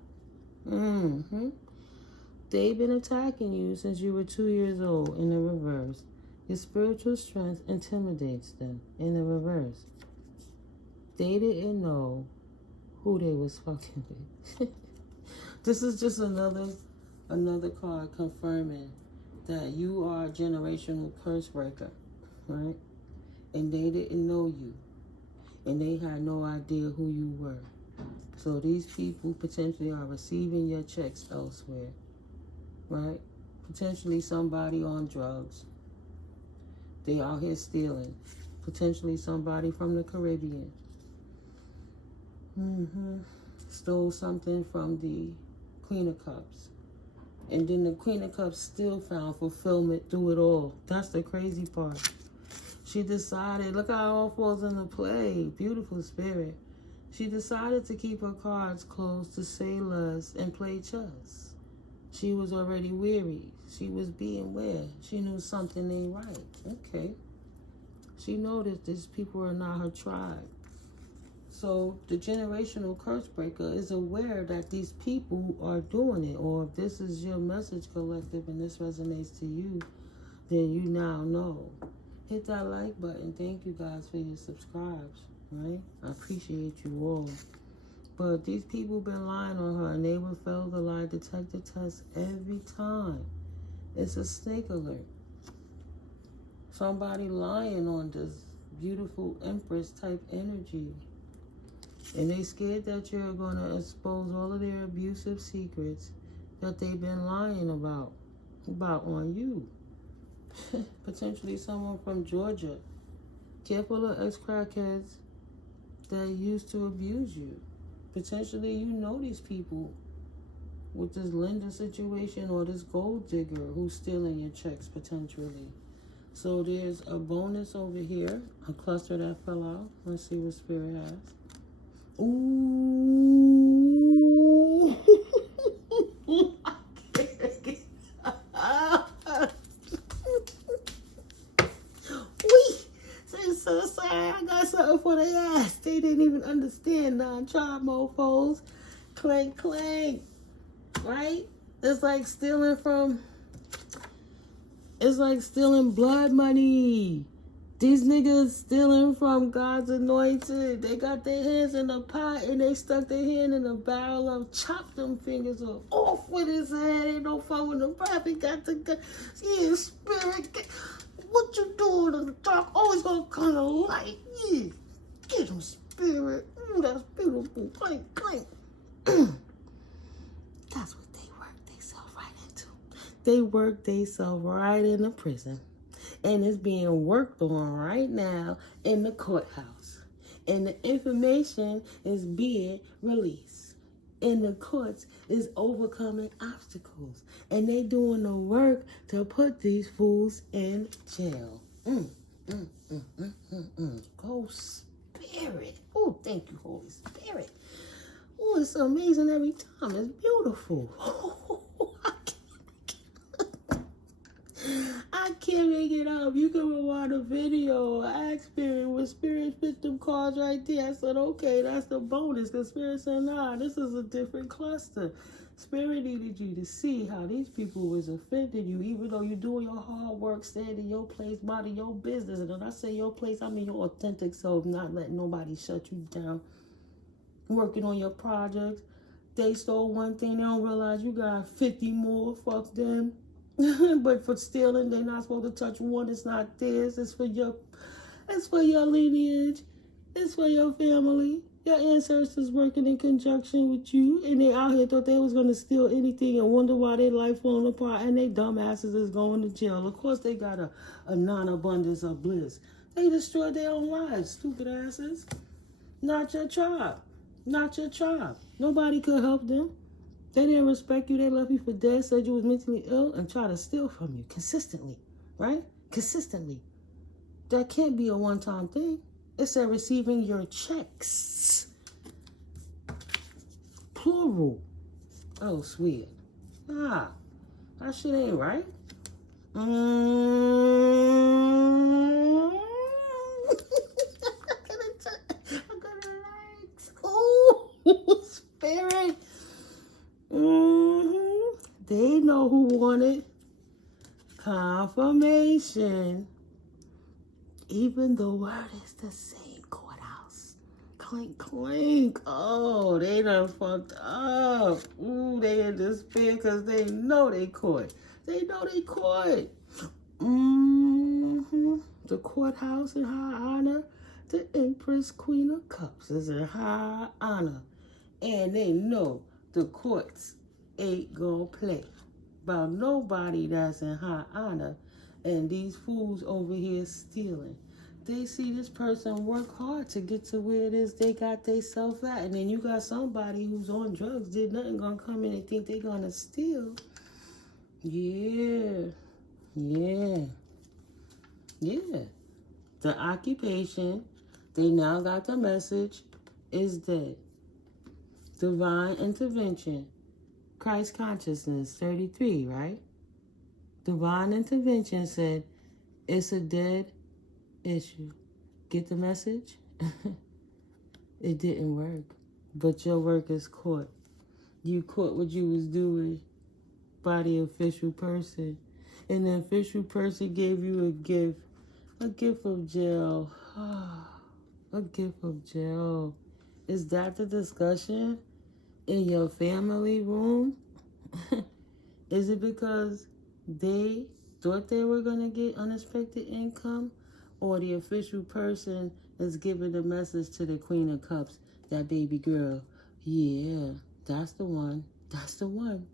They've been attacking you since you were 2 years old in the reverse. Your spiritual strength intimidates them in the reverse. They didn't know who they was fucking with. This is just another card confirming that you are a generational curse breaker, right? And they didn't know you. And they had no idea who you were. So these people potentially are receiving your checks elsewhere, right? Potentially somebody on drugs. They out here stealing. Potentially somebody from the Caribbean. Stole something from the Queen of Cups. And then the Queen of Cups still found fulfillment through it all. That's the crazy part. She decided, look how it all falls into play. Beautiful spirit. She decided to keep her cards closed to say less and play chess. She was already weary. She was being aware. She knew something ain't right. Okay. She noticed these people are not her tribe. So the generational curse breaker is aware that these people are doing it. Or if this is your message, collective, and this resonates to you, then you now know. Hit that like button. Thank you guys for your subscribes, right? I appreciate you all. But these people been lying on her, and they will fail the lie detector test every time. It's a snake alert. Somebody lying on this beautiful Empress type energy. And they scared that you're going to expose all of their abusive secrets that they've been lying about on you. Potentially someone from Georgia. Careful of ex-crackheads that used to abuse you. Potentially you know these people with this lender situation or this gold digger who's stealing your checks potentially. So there's a bonus over here, a cluster that fell out. Let's see what Spirit has. Ooh. So sorry, I got something for their ass. They didn't even understand non-tribe mofos. Clank, clank. Right? It's like stealing blood money. These niggas stealing from God's anointed. They got their hands in a pot and they stuck their hand in a barrel of chop them fingers off with his head. Ain't no fun with the prophet. Got the gun. Yeah, spirit. What you doing in the dark? Always gonna come to light. Yeah. Get him, spirit. That's beautiful. Clank, clank. That's what they work themselves right into. They work themselves right in the prison. And it's being worked on right now in the courthouse. And the information is being released. And the courts is overcoming obstacles. And they doing the work to put these fools in jail. Go Spirit. Oh, thank you, Holy Spirit. Oh, it's amazing every time. It's beautiful. I can't make it up. You can rewind a video. I asked Spirit when Spirit fit them cards right there. I said, okay, that's the bonus. Because Spirit said, nah, this is a different cluster. Spirit needed you to see how these people was offending you, even though you're doing your hard work, staying in your place, minding your business. And when I say your place, I mean your authentic self, not letting nobody shut you down. Working on your projects. They stole one thing, they don't realize you got 50 more. Fuck them. But for stealing, they're not supposed to touch one. It's not theirs. It's for your lineage. It's for your family. Your ancestors working in conjunction with you, and they out here thought they was gonna steal anything and wonder why their life falling apart, and they dumbasses is going to jail. Of course, they got a non-abundance of bliss. They destroyed their own lives, stupid asses. Not your tribe. Not your tribe. Nobody could help them. They didn't respect you. They left you for dead, said you was mentally ill, and try to steal from you consistently, right? Consistently. That can't be a one-time thing. It said receiving your checks. plural. Oh, sweet. Nah, that shit ain't right. I'm gonna relax. Oh, spirit. They know who wanted confirmation. Even the word is the same. Courthouse. Clink, clink. Oh, they done fucked up. Ooh, they in despair because they know they caught. They know they caught. The courthouse in high honor. The Empress Queen of Cups is in high honor. And they know the courts ain't gonna play about nobody that's in high honor. And these fools over here stealing. They see this person work hard to get to where it is they got themselves at. And then you got somebody who's on drugs, did nothing, gonna come in and think they gonna steal. Yeah. The occupation, they now got the message, is dead. Divine intervention. Christ consciousness, 33, right? Divine intervention said, it's a dead issue. Get the message? It didn't work. But your work is caught. You caught what you was doing by the official person. And the official person gave you a gift. A gift of jail. A gift of jail. Is that the discussion in your family room? Is it because they thought they were going to get unexpected income? Or the official person is giving the message to the Queen of Cups, that baby girl? Yeah, that's the one. That's the one.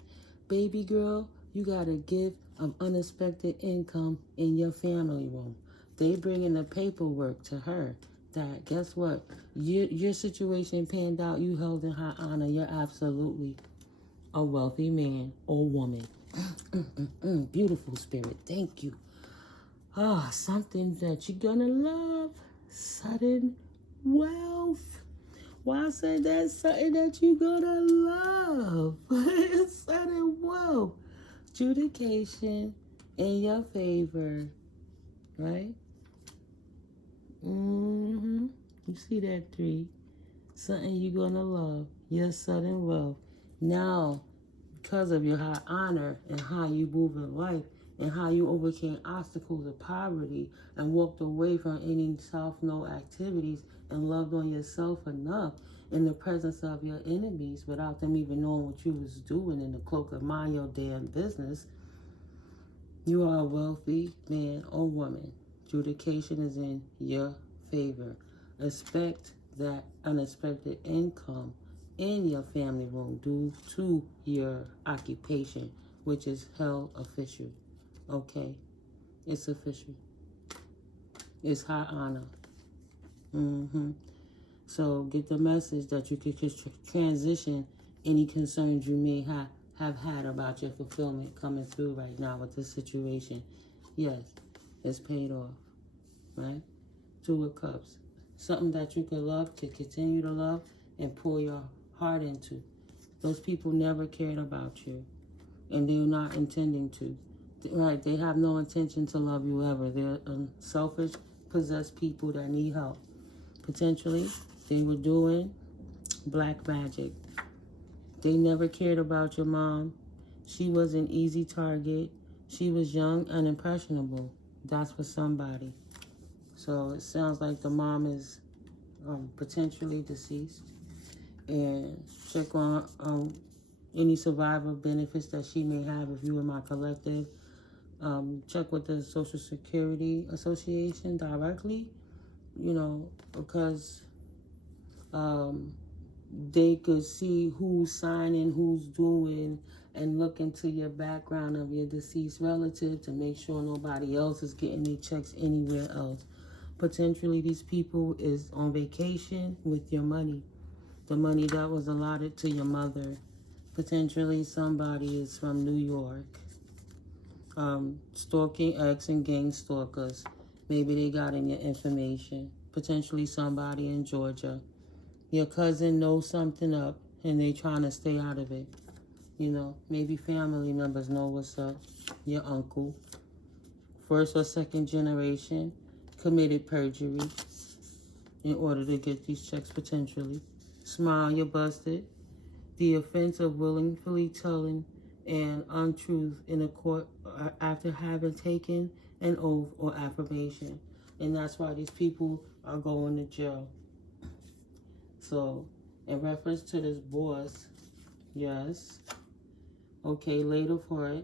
Baby girl, you got a gift of unexpected income in your family room. They bringing the paperwork to her that, guess what? Your situation panned out. You held in high honor. You're absolutely a wealthy man or woman. Beautiful spirit. Thank you. Something that you're gonna love. Sudden wealth. Why I say that's something that you're gonna love? Sudden wealth. Judication in your favor. Right? You see that 3. Something you're gonna love. Your sudden wealth. Now, because of your high honor and how you move in life and how you overcame obstacles of poverty and walked away from any self-know activities and loved on yourself enough in the presence of your enemies without them even knowing what you was doing in the cloak of mind your damn business, you are a wealthy man or woman. Judication is in your favor. Expect that unexpected income in your family room due to your occupation, which is held official. Okay? It's official. It's high honor. So get the message that you could transition any concerns you may have had about your fulfillment coming through right now with this situation. Yes, it's paid off. Right? 2 of Cups. Something that you could love, to continue to love, and pour your heart into. Those people never cared about you, and they're not intending to. Right? They have no intention to love you ever. They're selfish, possessed people that need help. Potentially, they were doing black magic. They never cared about your mom. She was an easy target. She was young and impressionable. That's for somebody. So it sounds like the mom is potentially deceased. And check on any survivor benefits that she may have if you were my collective. Check with the Social Security Association directly, because they could see who's signing, who's doing, and look into your background of your deceased relative to make sure nobody else is getting their checks anywhere else. Potentially, these people is on vacation with your money. The money that was allotted to your mother. Potentially, somebody is from New York. Stalking ex and gang stalkers. Maybe they got in your information. Potentially, somebody in Georgia. Your cousin knows something up and they trying to stay out of it. You know, maybe family members know what's up. Your uncle, first or second generation, committed perjury in order to get these checks potentially. Smile, you're busted. The offense of willingly telling an untruth in a court after having taken an oath or affirmation. And that's why these people are going to jail. So, in reference to this boss, yes. Okay, later for it.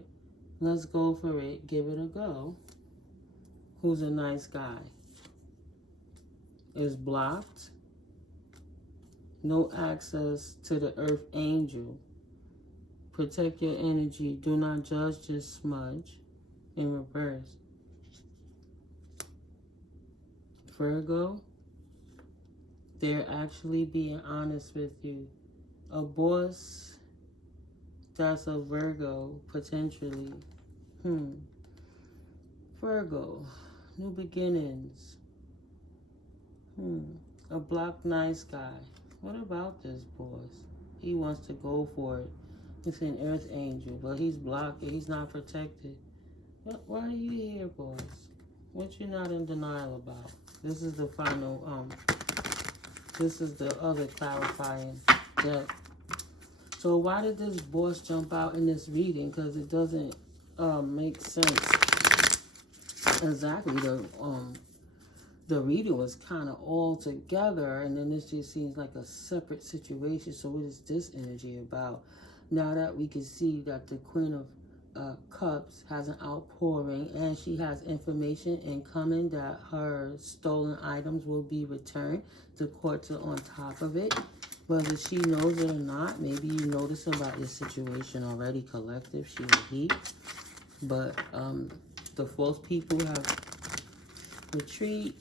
Let's go for it. Give it a go. Who's a nice guy? Is blocked. No access to the earth angel. Protect your energy. Do not judge, just smudge. In reverse. Virgo. They're actually being honest with you. A boss that's a Virgo, potentially. Virgo. New beginnings. A blocked nice guy. What about this boss? He wants to go for it. It's an earth angel, but he's blocked. He's not protected. Why are you here, boss? What you not in denial about? This is the final, this is the other clarifying deck. So why did this boss jump out in this reading? Because it doesn't make sense. Exactly. The reading was kind of all together, and then this just seems like a separate situation. So what is this energy about? Now that we can see that the Queen of Cups has an outpouring, and she has information incoming that her stolen items will be returned. The courts are on top of it. Whether she knows it or not, maybe you notice about your situation already, collective, she or he. But the false people have retreat,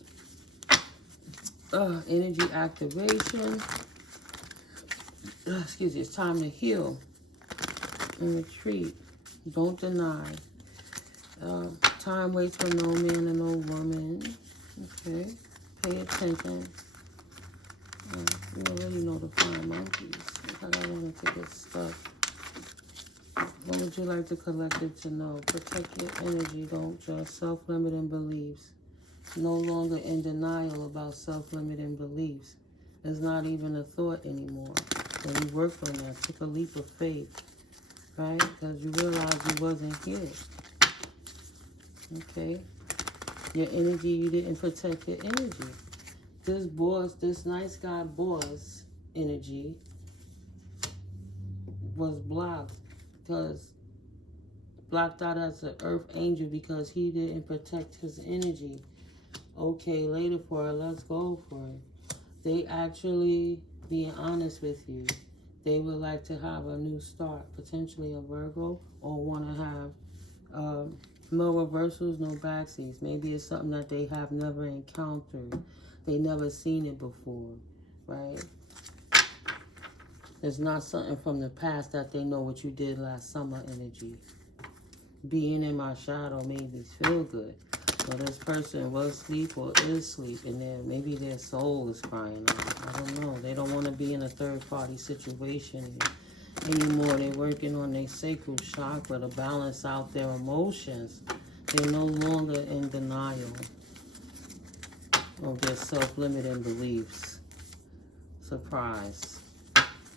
energy activation. Excuse me, it's time to heal and retreat. Don't deny. Time waits for no man and no woman. Okay, pay attention. You already know the flying monkeys. Because I wanted to get stuck. What would you like the collective to know? Protect your energy. Don't judge. Self-limiting beliefs. No longer in denial about self-limiting beliefs. It's not even a thought anymore. And you worked on that. Took a leap of faith. Right? Because you realized you wasn't here. Okay? Your energy, you didn't protect your energy. This boss, this nice guy boss energy was blocked out as an earth angel because he didn't protect his energy. Okay, later for it, let's go for it. They actually being honest with you. They would like to have a new start, potentially a Virgo, or want to have no reversals, no backseas. Maybe it's something that they have never encountered. They never seen it before, right? It's not something from the past that they know what you did last summer energy. Being in my shadow made me feel good. So this person was asleep or is asleep, and maybe their soul is crying out. I don't know. They don't want to be in a third-party situation anymore. They're working on their sacral chakra to balance out their emotions. They're no longer in denial of their self-limiting beliefs. Surprise.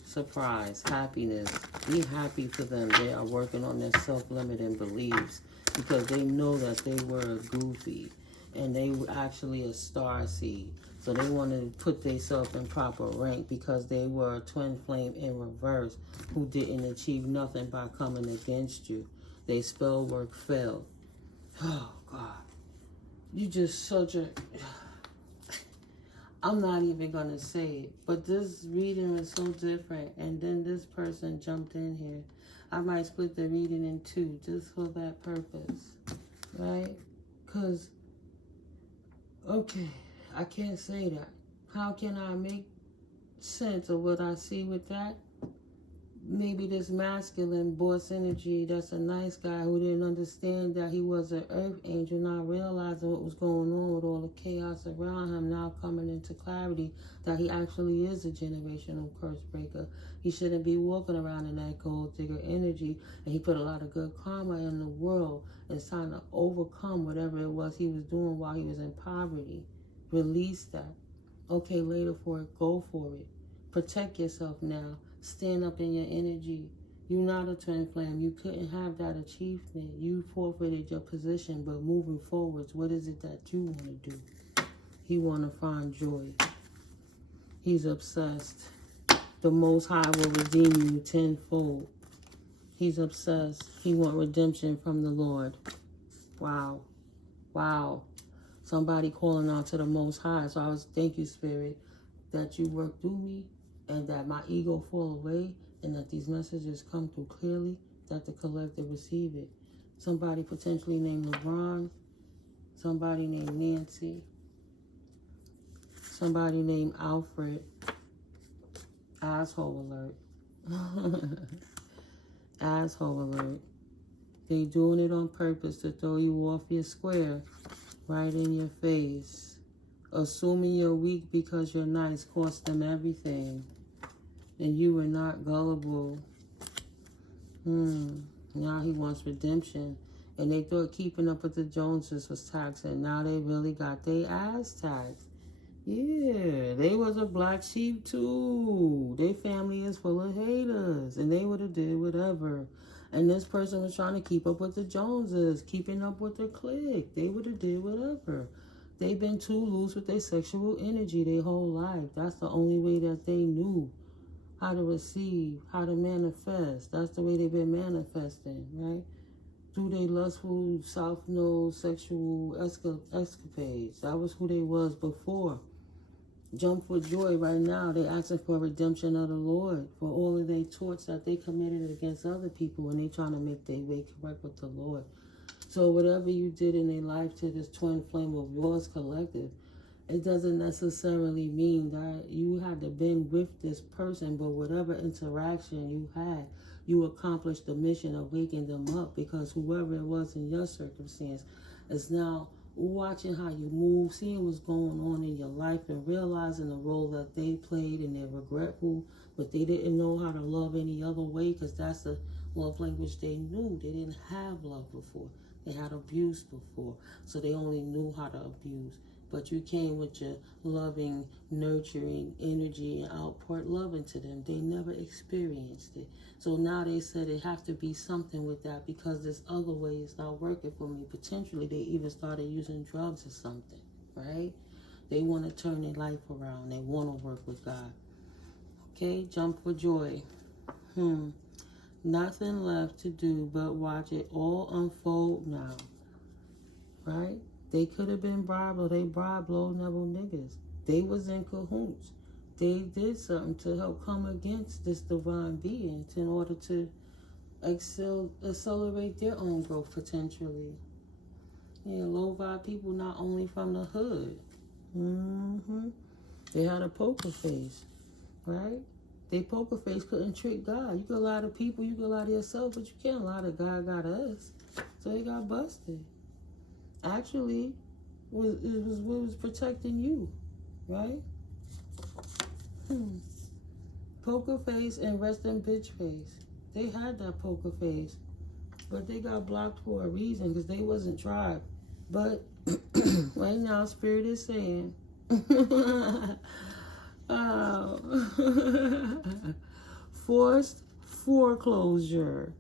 Surprise. Happiness. Be happy for them. They are working on their self-limiting beliefs because they know that they were a goofy and they were actually a star seed. So they want to put themselves in proper rank because they were a twin flame in reverse who didn't achieve nothing by coming against you. Their spell work failed. Oh, God. You just such a... I'm not even going to say it, but this reading is so different. And then this person jumped in here. I might split the reading in two just for that purpose, right? Because, okay, I can't say that. How can I make sense of what I see with that? maybe this masculine boss energy that's a nice guy who didn't understand that he was an earth angel, not realizing what was going on with all the chaos around him, now coming into clarity that he actually is a generational curse breaker. He shouldn't be walking around in that gold digger energy, and he put a lot of good karma in the world and it's trying to overcome whatever it was he was doing while he was in poverty. Release that. Okay, later for it, go for it. Protect yourself now. Stand up in your energy. You're not a twin flame. You couldn't have that achievement. You forfeited your position, but moving forwards, what is it that you want to do? He want to find joy. He's obsessed. The Most High will redeem you tenfold. He's obsessed. He want redemption from the Lord. Wow. Wow. Somebody calling out to the Most High. So I was, thank you, Spirit, that you work through me and that my ego fall away and that these messages come through clearly, that the collective receive it. Somebody potentially named LeBron. Somebody named Nancy. Somebody named Alfred. Asshole alert. Asshole alert. They doing it on purpose to throw you off your square, right in your face. Assuming you're weak because you're nice cost them everything. And you were not gullible. Now he wants redemption. And they thought keeping up with the Joneses was taxing. Now they really got their ass taxed. Yeah, they was a black sheep too. Their family is full of haters. And they would have did whatever. And this person was trying to keep up with the Joneses, keeping up with their clique. They would have did whatever. They've been too loose with their sexual energy their whole life. That's the only way that they knew how to receive, how to manifest. That's the way they've been manifesting, right? Through their lustful, South Node sexual escapades. That was who they was before. Jump for joy right now. They asking for redemption of the Lord for all of their torts that they committed against other people, and they trying to make their way correct with the Lord. So whatever you did in their life to this twin flame of yours collective, it doesn't necessarily mean that you had to been with this person, but whatever interaction you had, you accomplished the mission of waking them up, because whoever it was in your circumstance is now watching how you move, seeing what's going on in your life, and realizing the role that they played, and they're regretful, but they didn't know how to love any other way, because that's the love language they knew. They didn't have love before. They had abuse before, so they only knew how to abuse. But you came with your loving, nurturing energy and outpoured loving to them. They never experienced it. So now they said it have to be something with that, because this other way is not working for me. Potentially they even started using drugs or something, right? They want to turn their life around. They want to work with God. Okay, jump for joy. Nothing left to do but watch it all unfold now, right? They could have been bribed, or they bribed low-level niggas. They was in cahoots. They did something to help come against this divine being in order to accelerate their own growth potentially. Yeah, low-vibe people not only from the hood. They had a poker face, right? They poker face couldn't trick God. You could lie to people, you could lie to yourself, but you can't lie to God got us. So they got busted. Actually, it was protecting you, right? Poker face and resting bitch face. They had that poker face, but they got blocked for a reason, because they wasn't tried. But right now, Spirit is saying, forced foreclosure.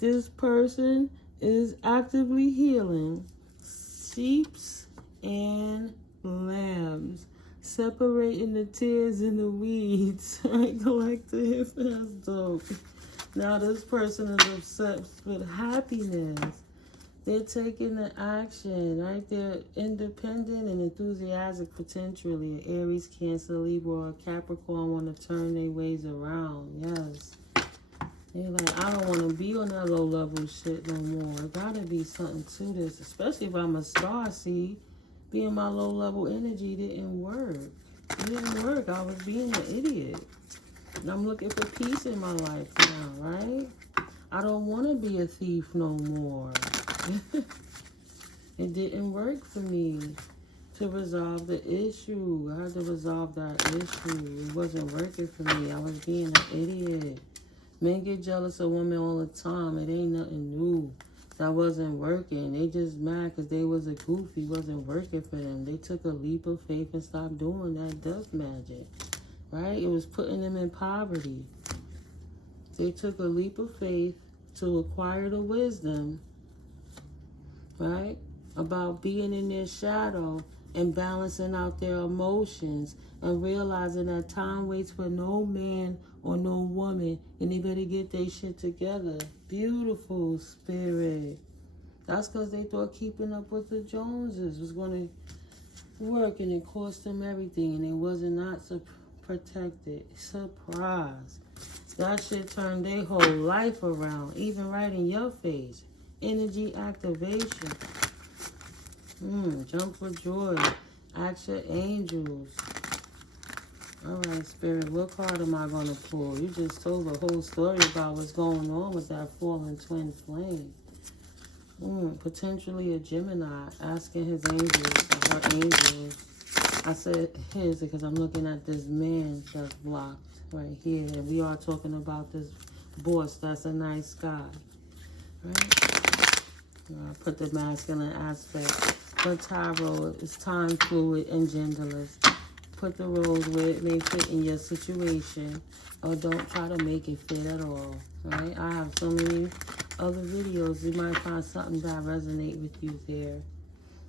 This person is actively healing sheeps and lambs, separating the tears and the weeds. Right, collective? That's dope. Now this person is obsessed with happiness. They're taking the action, right? They're independent and enthusiastic potentially. An Aries, Cancer, Libra, or Capricorn want to turn their ways around. Yes. They're like, I don't want to be on that low-level shit no more. It gotta be something to this, especially if I'm a star seed. Being my low-level energy didn't work. It didn't work. I was being an idiot. And I'm looking for peace in my life now, right? I don't want to be a thief no more. It didn't work for me to resolve the issue. I had to resolve that issue. It wasn't working for me. I was being an idiot. Men get jealous of women all the time. It ain't nothing new. That wasn't working. They just mad because they was a goofy. Wasn't working for them. They took a leap of faith and stopped doing that dust magic. Right? It was putting them in poverty. They took a leap of faith to acquire the wisdom, right, about being in their shadow and balancing out their emotions and realizing that time waits for no man or no woman, and they better get their shit together. Beautiful, Spirit. That's because they thought keeping up with the Joneses was going to work, and it cost them everything, and they wasn't not protected. Surprise. That shit turned their whole life around, even right in your face. Energy activation. Jump for joy. Ask your angels. All right, Spirit, what card am I going to pull? You just told the whole story about what's going on with that fallen twin flame. Potentially a Gemini asking his angels, or her angels. I said his because I'm looking at this man that's blocked right here. And we are talking about this boss that's a nice guy. Right? I put the masculine aspect. But tarot is time fluid and genderless. Put the roles where it may fit in your situation, or don't try to make it fit at all. Right? I have so many other videos. You might find something that resonate with you there.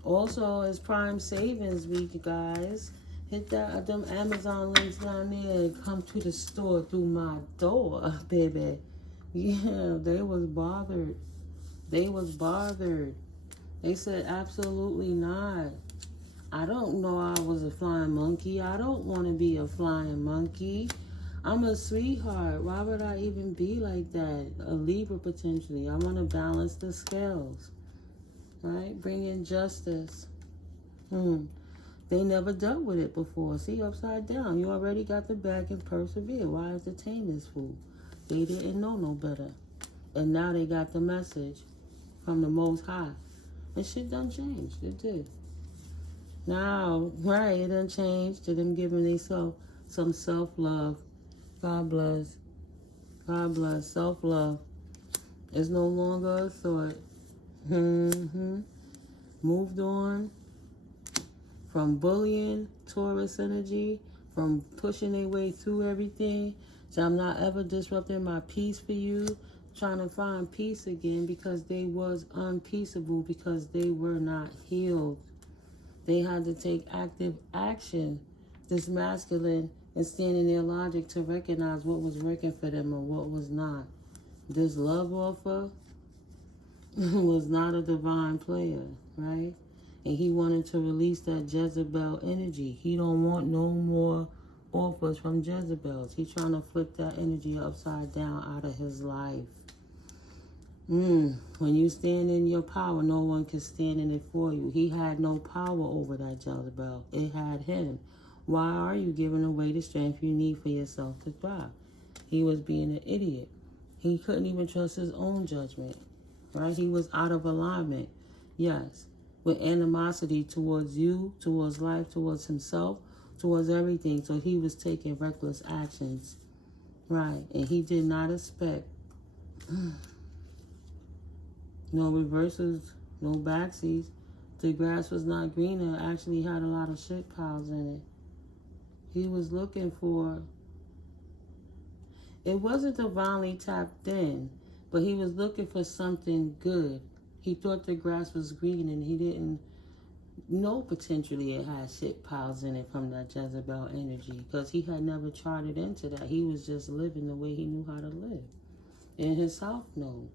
Also, it's Prime Savings Week, guys. Hit them Amazon links down there and come to the store through my door, baby. Yeah, they was bothered. They was bothered. They said, absolutely not. I don't know I was a flying monkey. I don't want to be a flying monkey. I'm a sweetheart. Why would I even be like that? A Libra, potentially. I want to balance the scales. Right? Bring in justice. They never dealt with it before. See, upside down. You already got the bag and persevere. Why entertain this fool? They didn't know no better. And now they got the message from the Most High. And shit done changed. It did. Now, right, it done changed to them giving themselves some self-love. God bless. God bless. Self-love is no longer a thought. Moved on from bullying, Taurus energy, from pushing their way through everything. So I'm not ever disrupting my peace for you, trying to find peace again because they was unpeaceable, because they were not healed. They had to take active action, this masculine, and stand in their logic to recognize what was working for them and what was not. This love offer was not a divine player, right? And he wanted to release that Jezebel energy. He don't want no more offers from Jezebels. He's trying to flip that energy upside down out of his life. When you stand in your power, no one can stand in it for you. He had no power over that Jezebel. It had him. Why are you giving away the strength you need for yourself to thrive? He was being an idiot. He couldn't even trust his own judgment, right? He was out of alignment, yes, with animosity towards you, towards life, towards himself, towards everything. So he was taking reckless actions, right? And he did not expect no reversals, no backsies. The grass was not greener. Actually had a lot of shit piles in it. He was looking for, it wasn't divinely tapped in, but he was looking for something good. He thought the grass was green, and he didn't know potentially it had shit piles in it from that Jezebel energy, because he had never charted into that. He was just living the way he knew how to live in his South Node.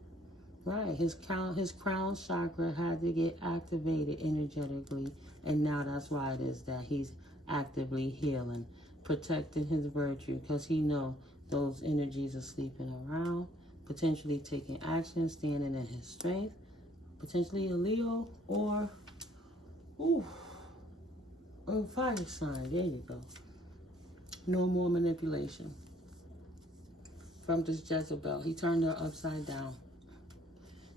Right, his crown chakra had to get activated energetically, and now that's why it is that he's actively healing, protecting his virtue, because he know those energies are sleeping around, potentially taking action, standing in his strength, potentially a Leo or a fire sign. There you go. No more manipulation. from this Jezebel. He turned her upside down.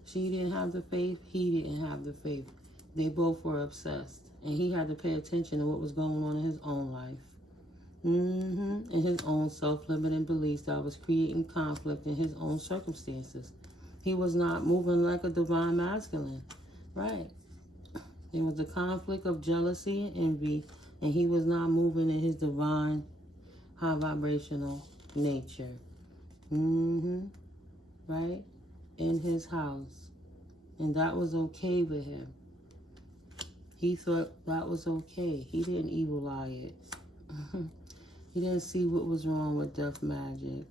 She didn't have the faith. He didn't have the faith. They both were obsessed. And he had to pay attention to what was going on in his own life. In his own self-limiting beliefs that was creating conflict in his own circumstances. He was not moving like a divine masculine. Right. There was a conflict of jealousy and envy, and he was not moving in his divine, high vibrational nature. Right? In his house. And that was okay with him. He thought that was okay. He didn't evil eye it. He didn't see what was wrong with death magic.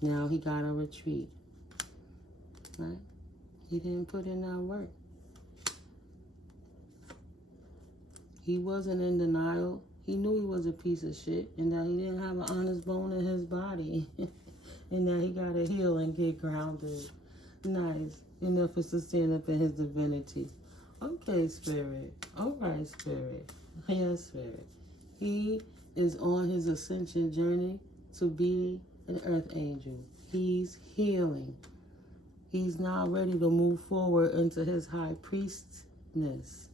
Now he got a retreat. Right? He didn't put in that work. He wasn't in denial. He knew he was a piece of shit and that he didn't have an honest bone in his body. And that he got to heal and get grounded. Nice. Enough is to stand up in his divinity. Okay, Spirit. All right, Spirit. Yes, Spirit. He is on his ascension journey to be an earth angel. He's healing. He's now ready to move forward into his high priestness.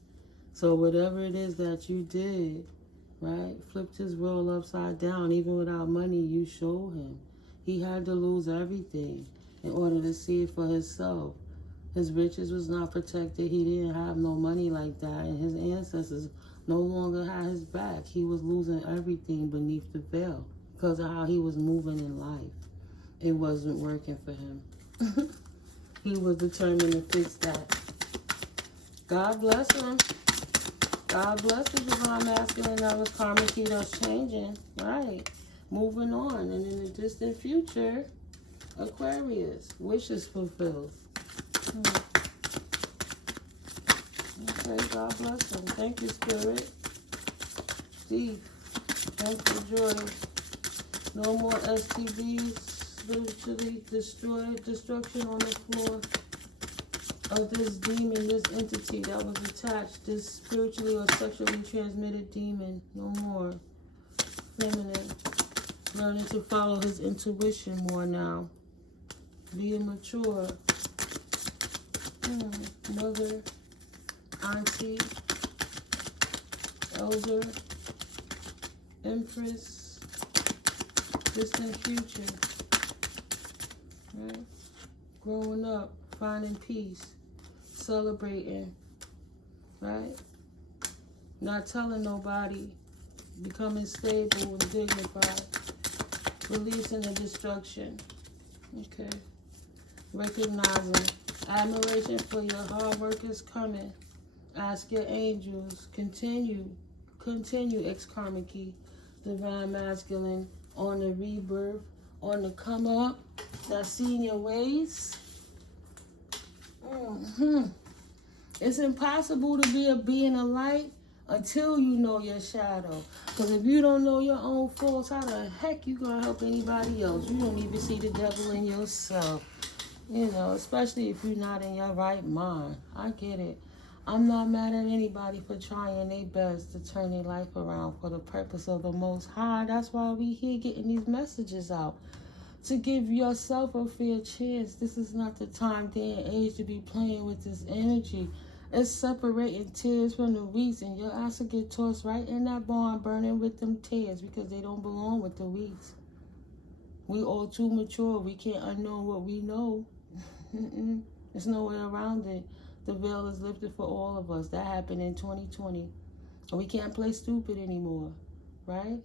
So whatever it is that you did, right, flipped his world upside down, even without money, you showed him. He had to lose everything in order to see it for himself. His riches was not protected. He didn't have no money like that. And his ancestors no longer had his back. He was losing everything beneath the veil because of how he was moving in life. It wasn't working for him. He was determined to fix that. God bless him. God bless the divine masculine that was karmically that's changing. Right. Moving on. And in the distant future, Aquarius, wishes fulfilled. Okay, God bless him. Thank you, Spirit. Deep. Thank you, joy. No more STDs, spiritually destroyed, destruction on the floor of this demon, this entity that was attached, this spiritually or sexually transmitted demon. No more. Feminine. Learning to follow his intuition more now. Being mature. Mother, auntie, elder, empress, distant future. Right? Growing up, finding peace, celebrating, right? Not telling nobody, becoming stable and dignified, releasing the destruction. Okay. Recognizing admiration for your hard work is coming. Ask your angels. Continue ex-karmiki, divine masculine, on the rebirth, on the come up. That's seeing your ways. It's impossible to be a being of light until you know your shadow. Because if you don't know your own faults, how the heck you gonna help anybody else? You don't even see the devil in yourself. You know, especially if you're not in your right mind. I get it. I'm not mad at anybody for trying their best to turn their life around for the purpose of the Most High. That's why we here getting these messages out. To give yourself a fair chance. This is not the time, day, and age to be playing with this energy. It's separating tears from the weeds, and your ass will get tossed right in that barn burning with them tears because they don't belong with the weeds. We all too mature. We can't unknow what we know. There's no way around it. The veil is lifted for all of us. That happened in 2020. And we can't play stupid anymore, right?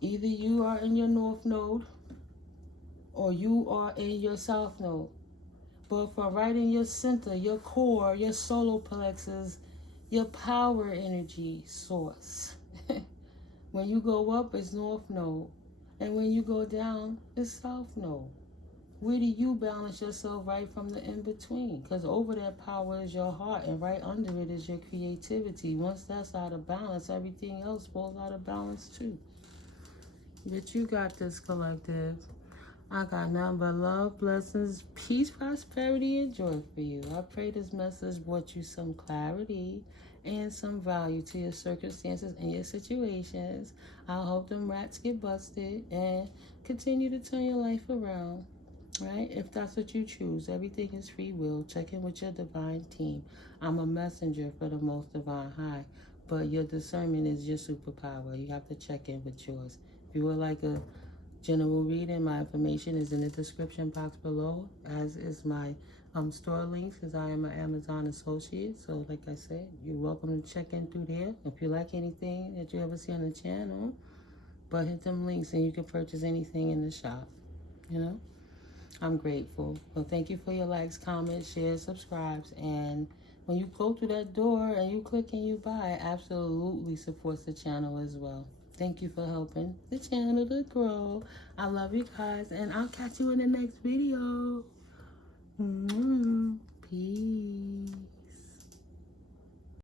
Either you are in your north node or you are in your south node. But for right in your center, your core, your solar plexus, your power energy source. When you go up, it's north node. And when you go down, it's south node. Where do you balance yourself right from the in-between? Because over that power is your heart, and right under it is your creativity. Once that's out of balance, everything else falls out of balance too. But you got this, collective. I got nothing but love, blessings, peace, prosperity, and joy for you. I pray this message brought you some clarity and some value to your circumstances and your situations. I hope them rats get busted and continue to turn your life around, right? If that's what you choose, everything is free will. Check in with your divine team. I'm a messenger for the most divine high, but your discernment is your superpower. You have to check in with yours. If you would like a general reading, my information is in the description box below, as is my store links, as I am an Amazon associate. So like I said, you're welcome to check in through there. If you like anything that you ever see on the channel, but hit them links and you can purchase anything in the shop, you know. I'm grateful. Well, thank you for your likes, comments, shares, subscribes, and when you go through that door and you click and you buy, it absolutely supports the channel as well. Thank you for helping the channel to grow. I love you guys, and I'll catch you in the next video. Peace.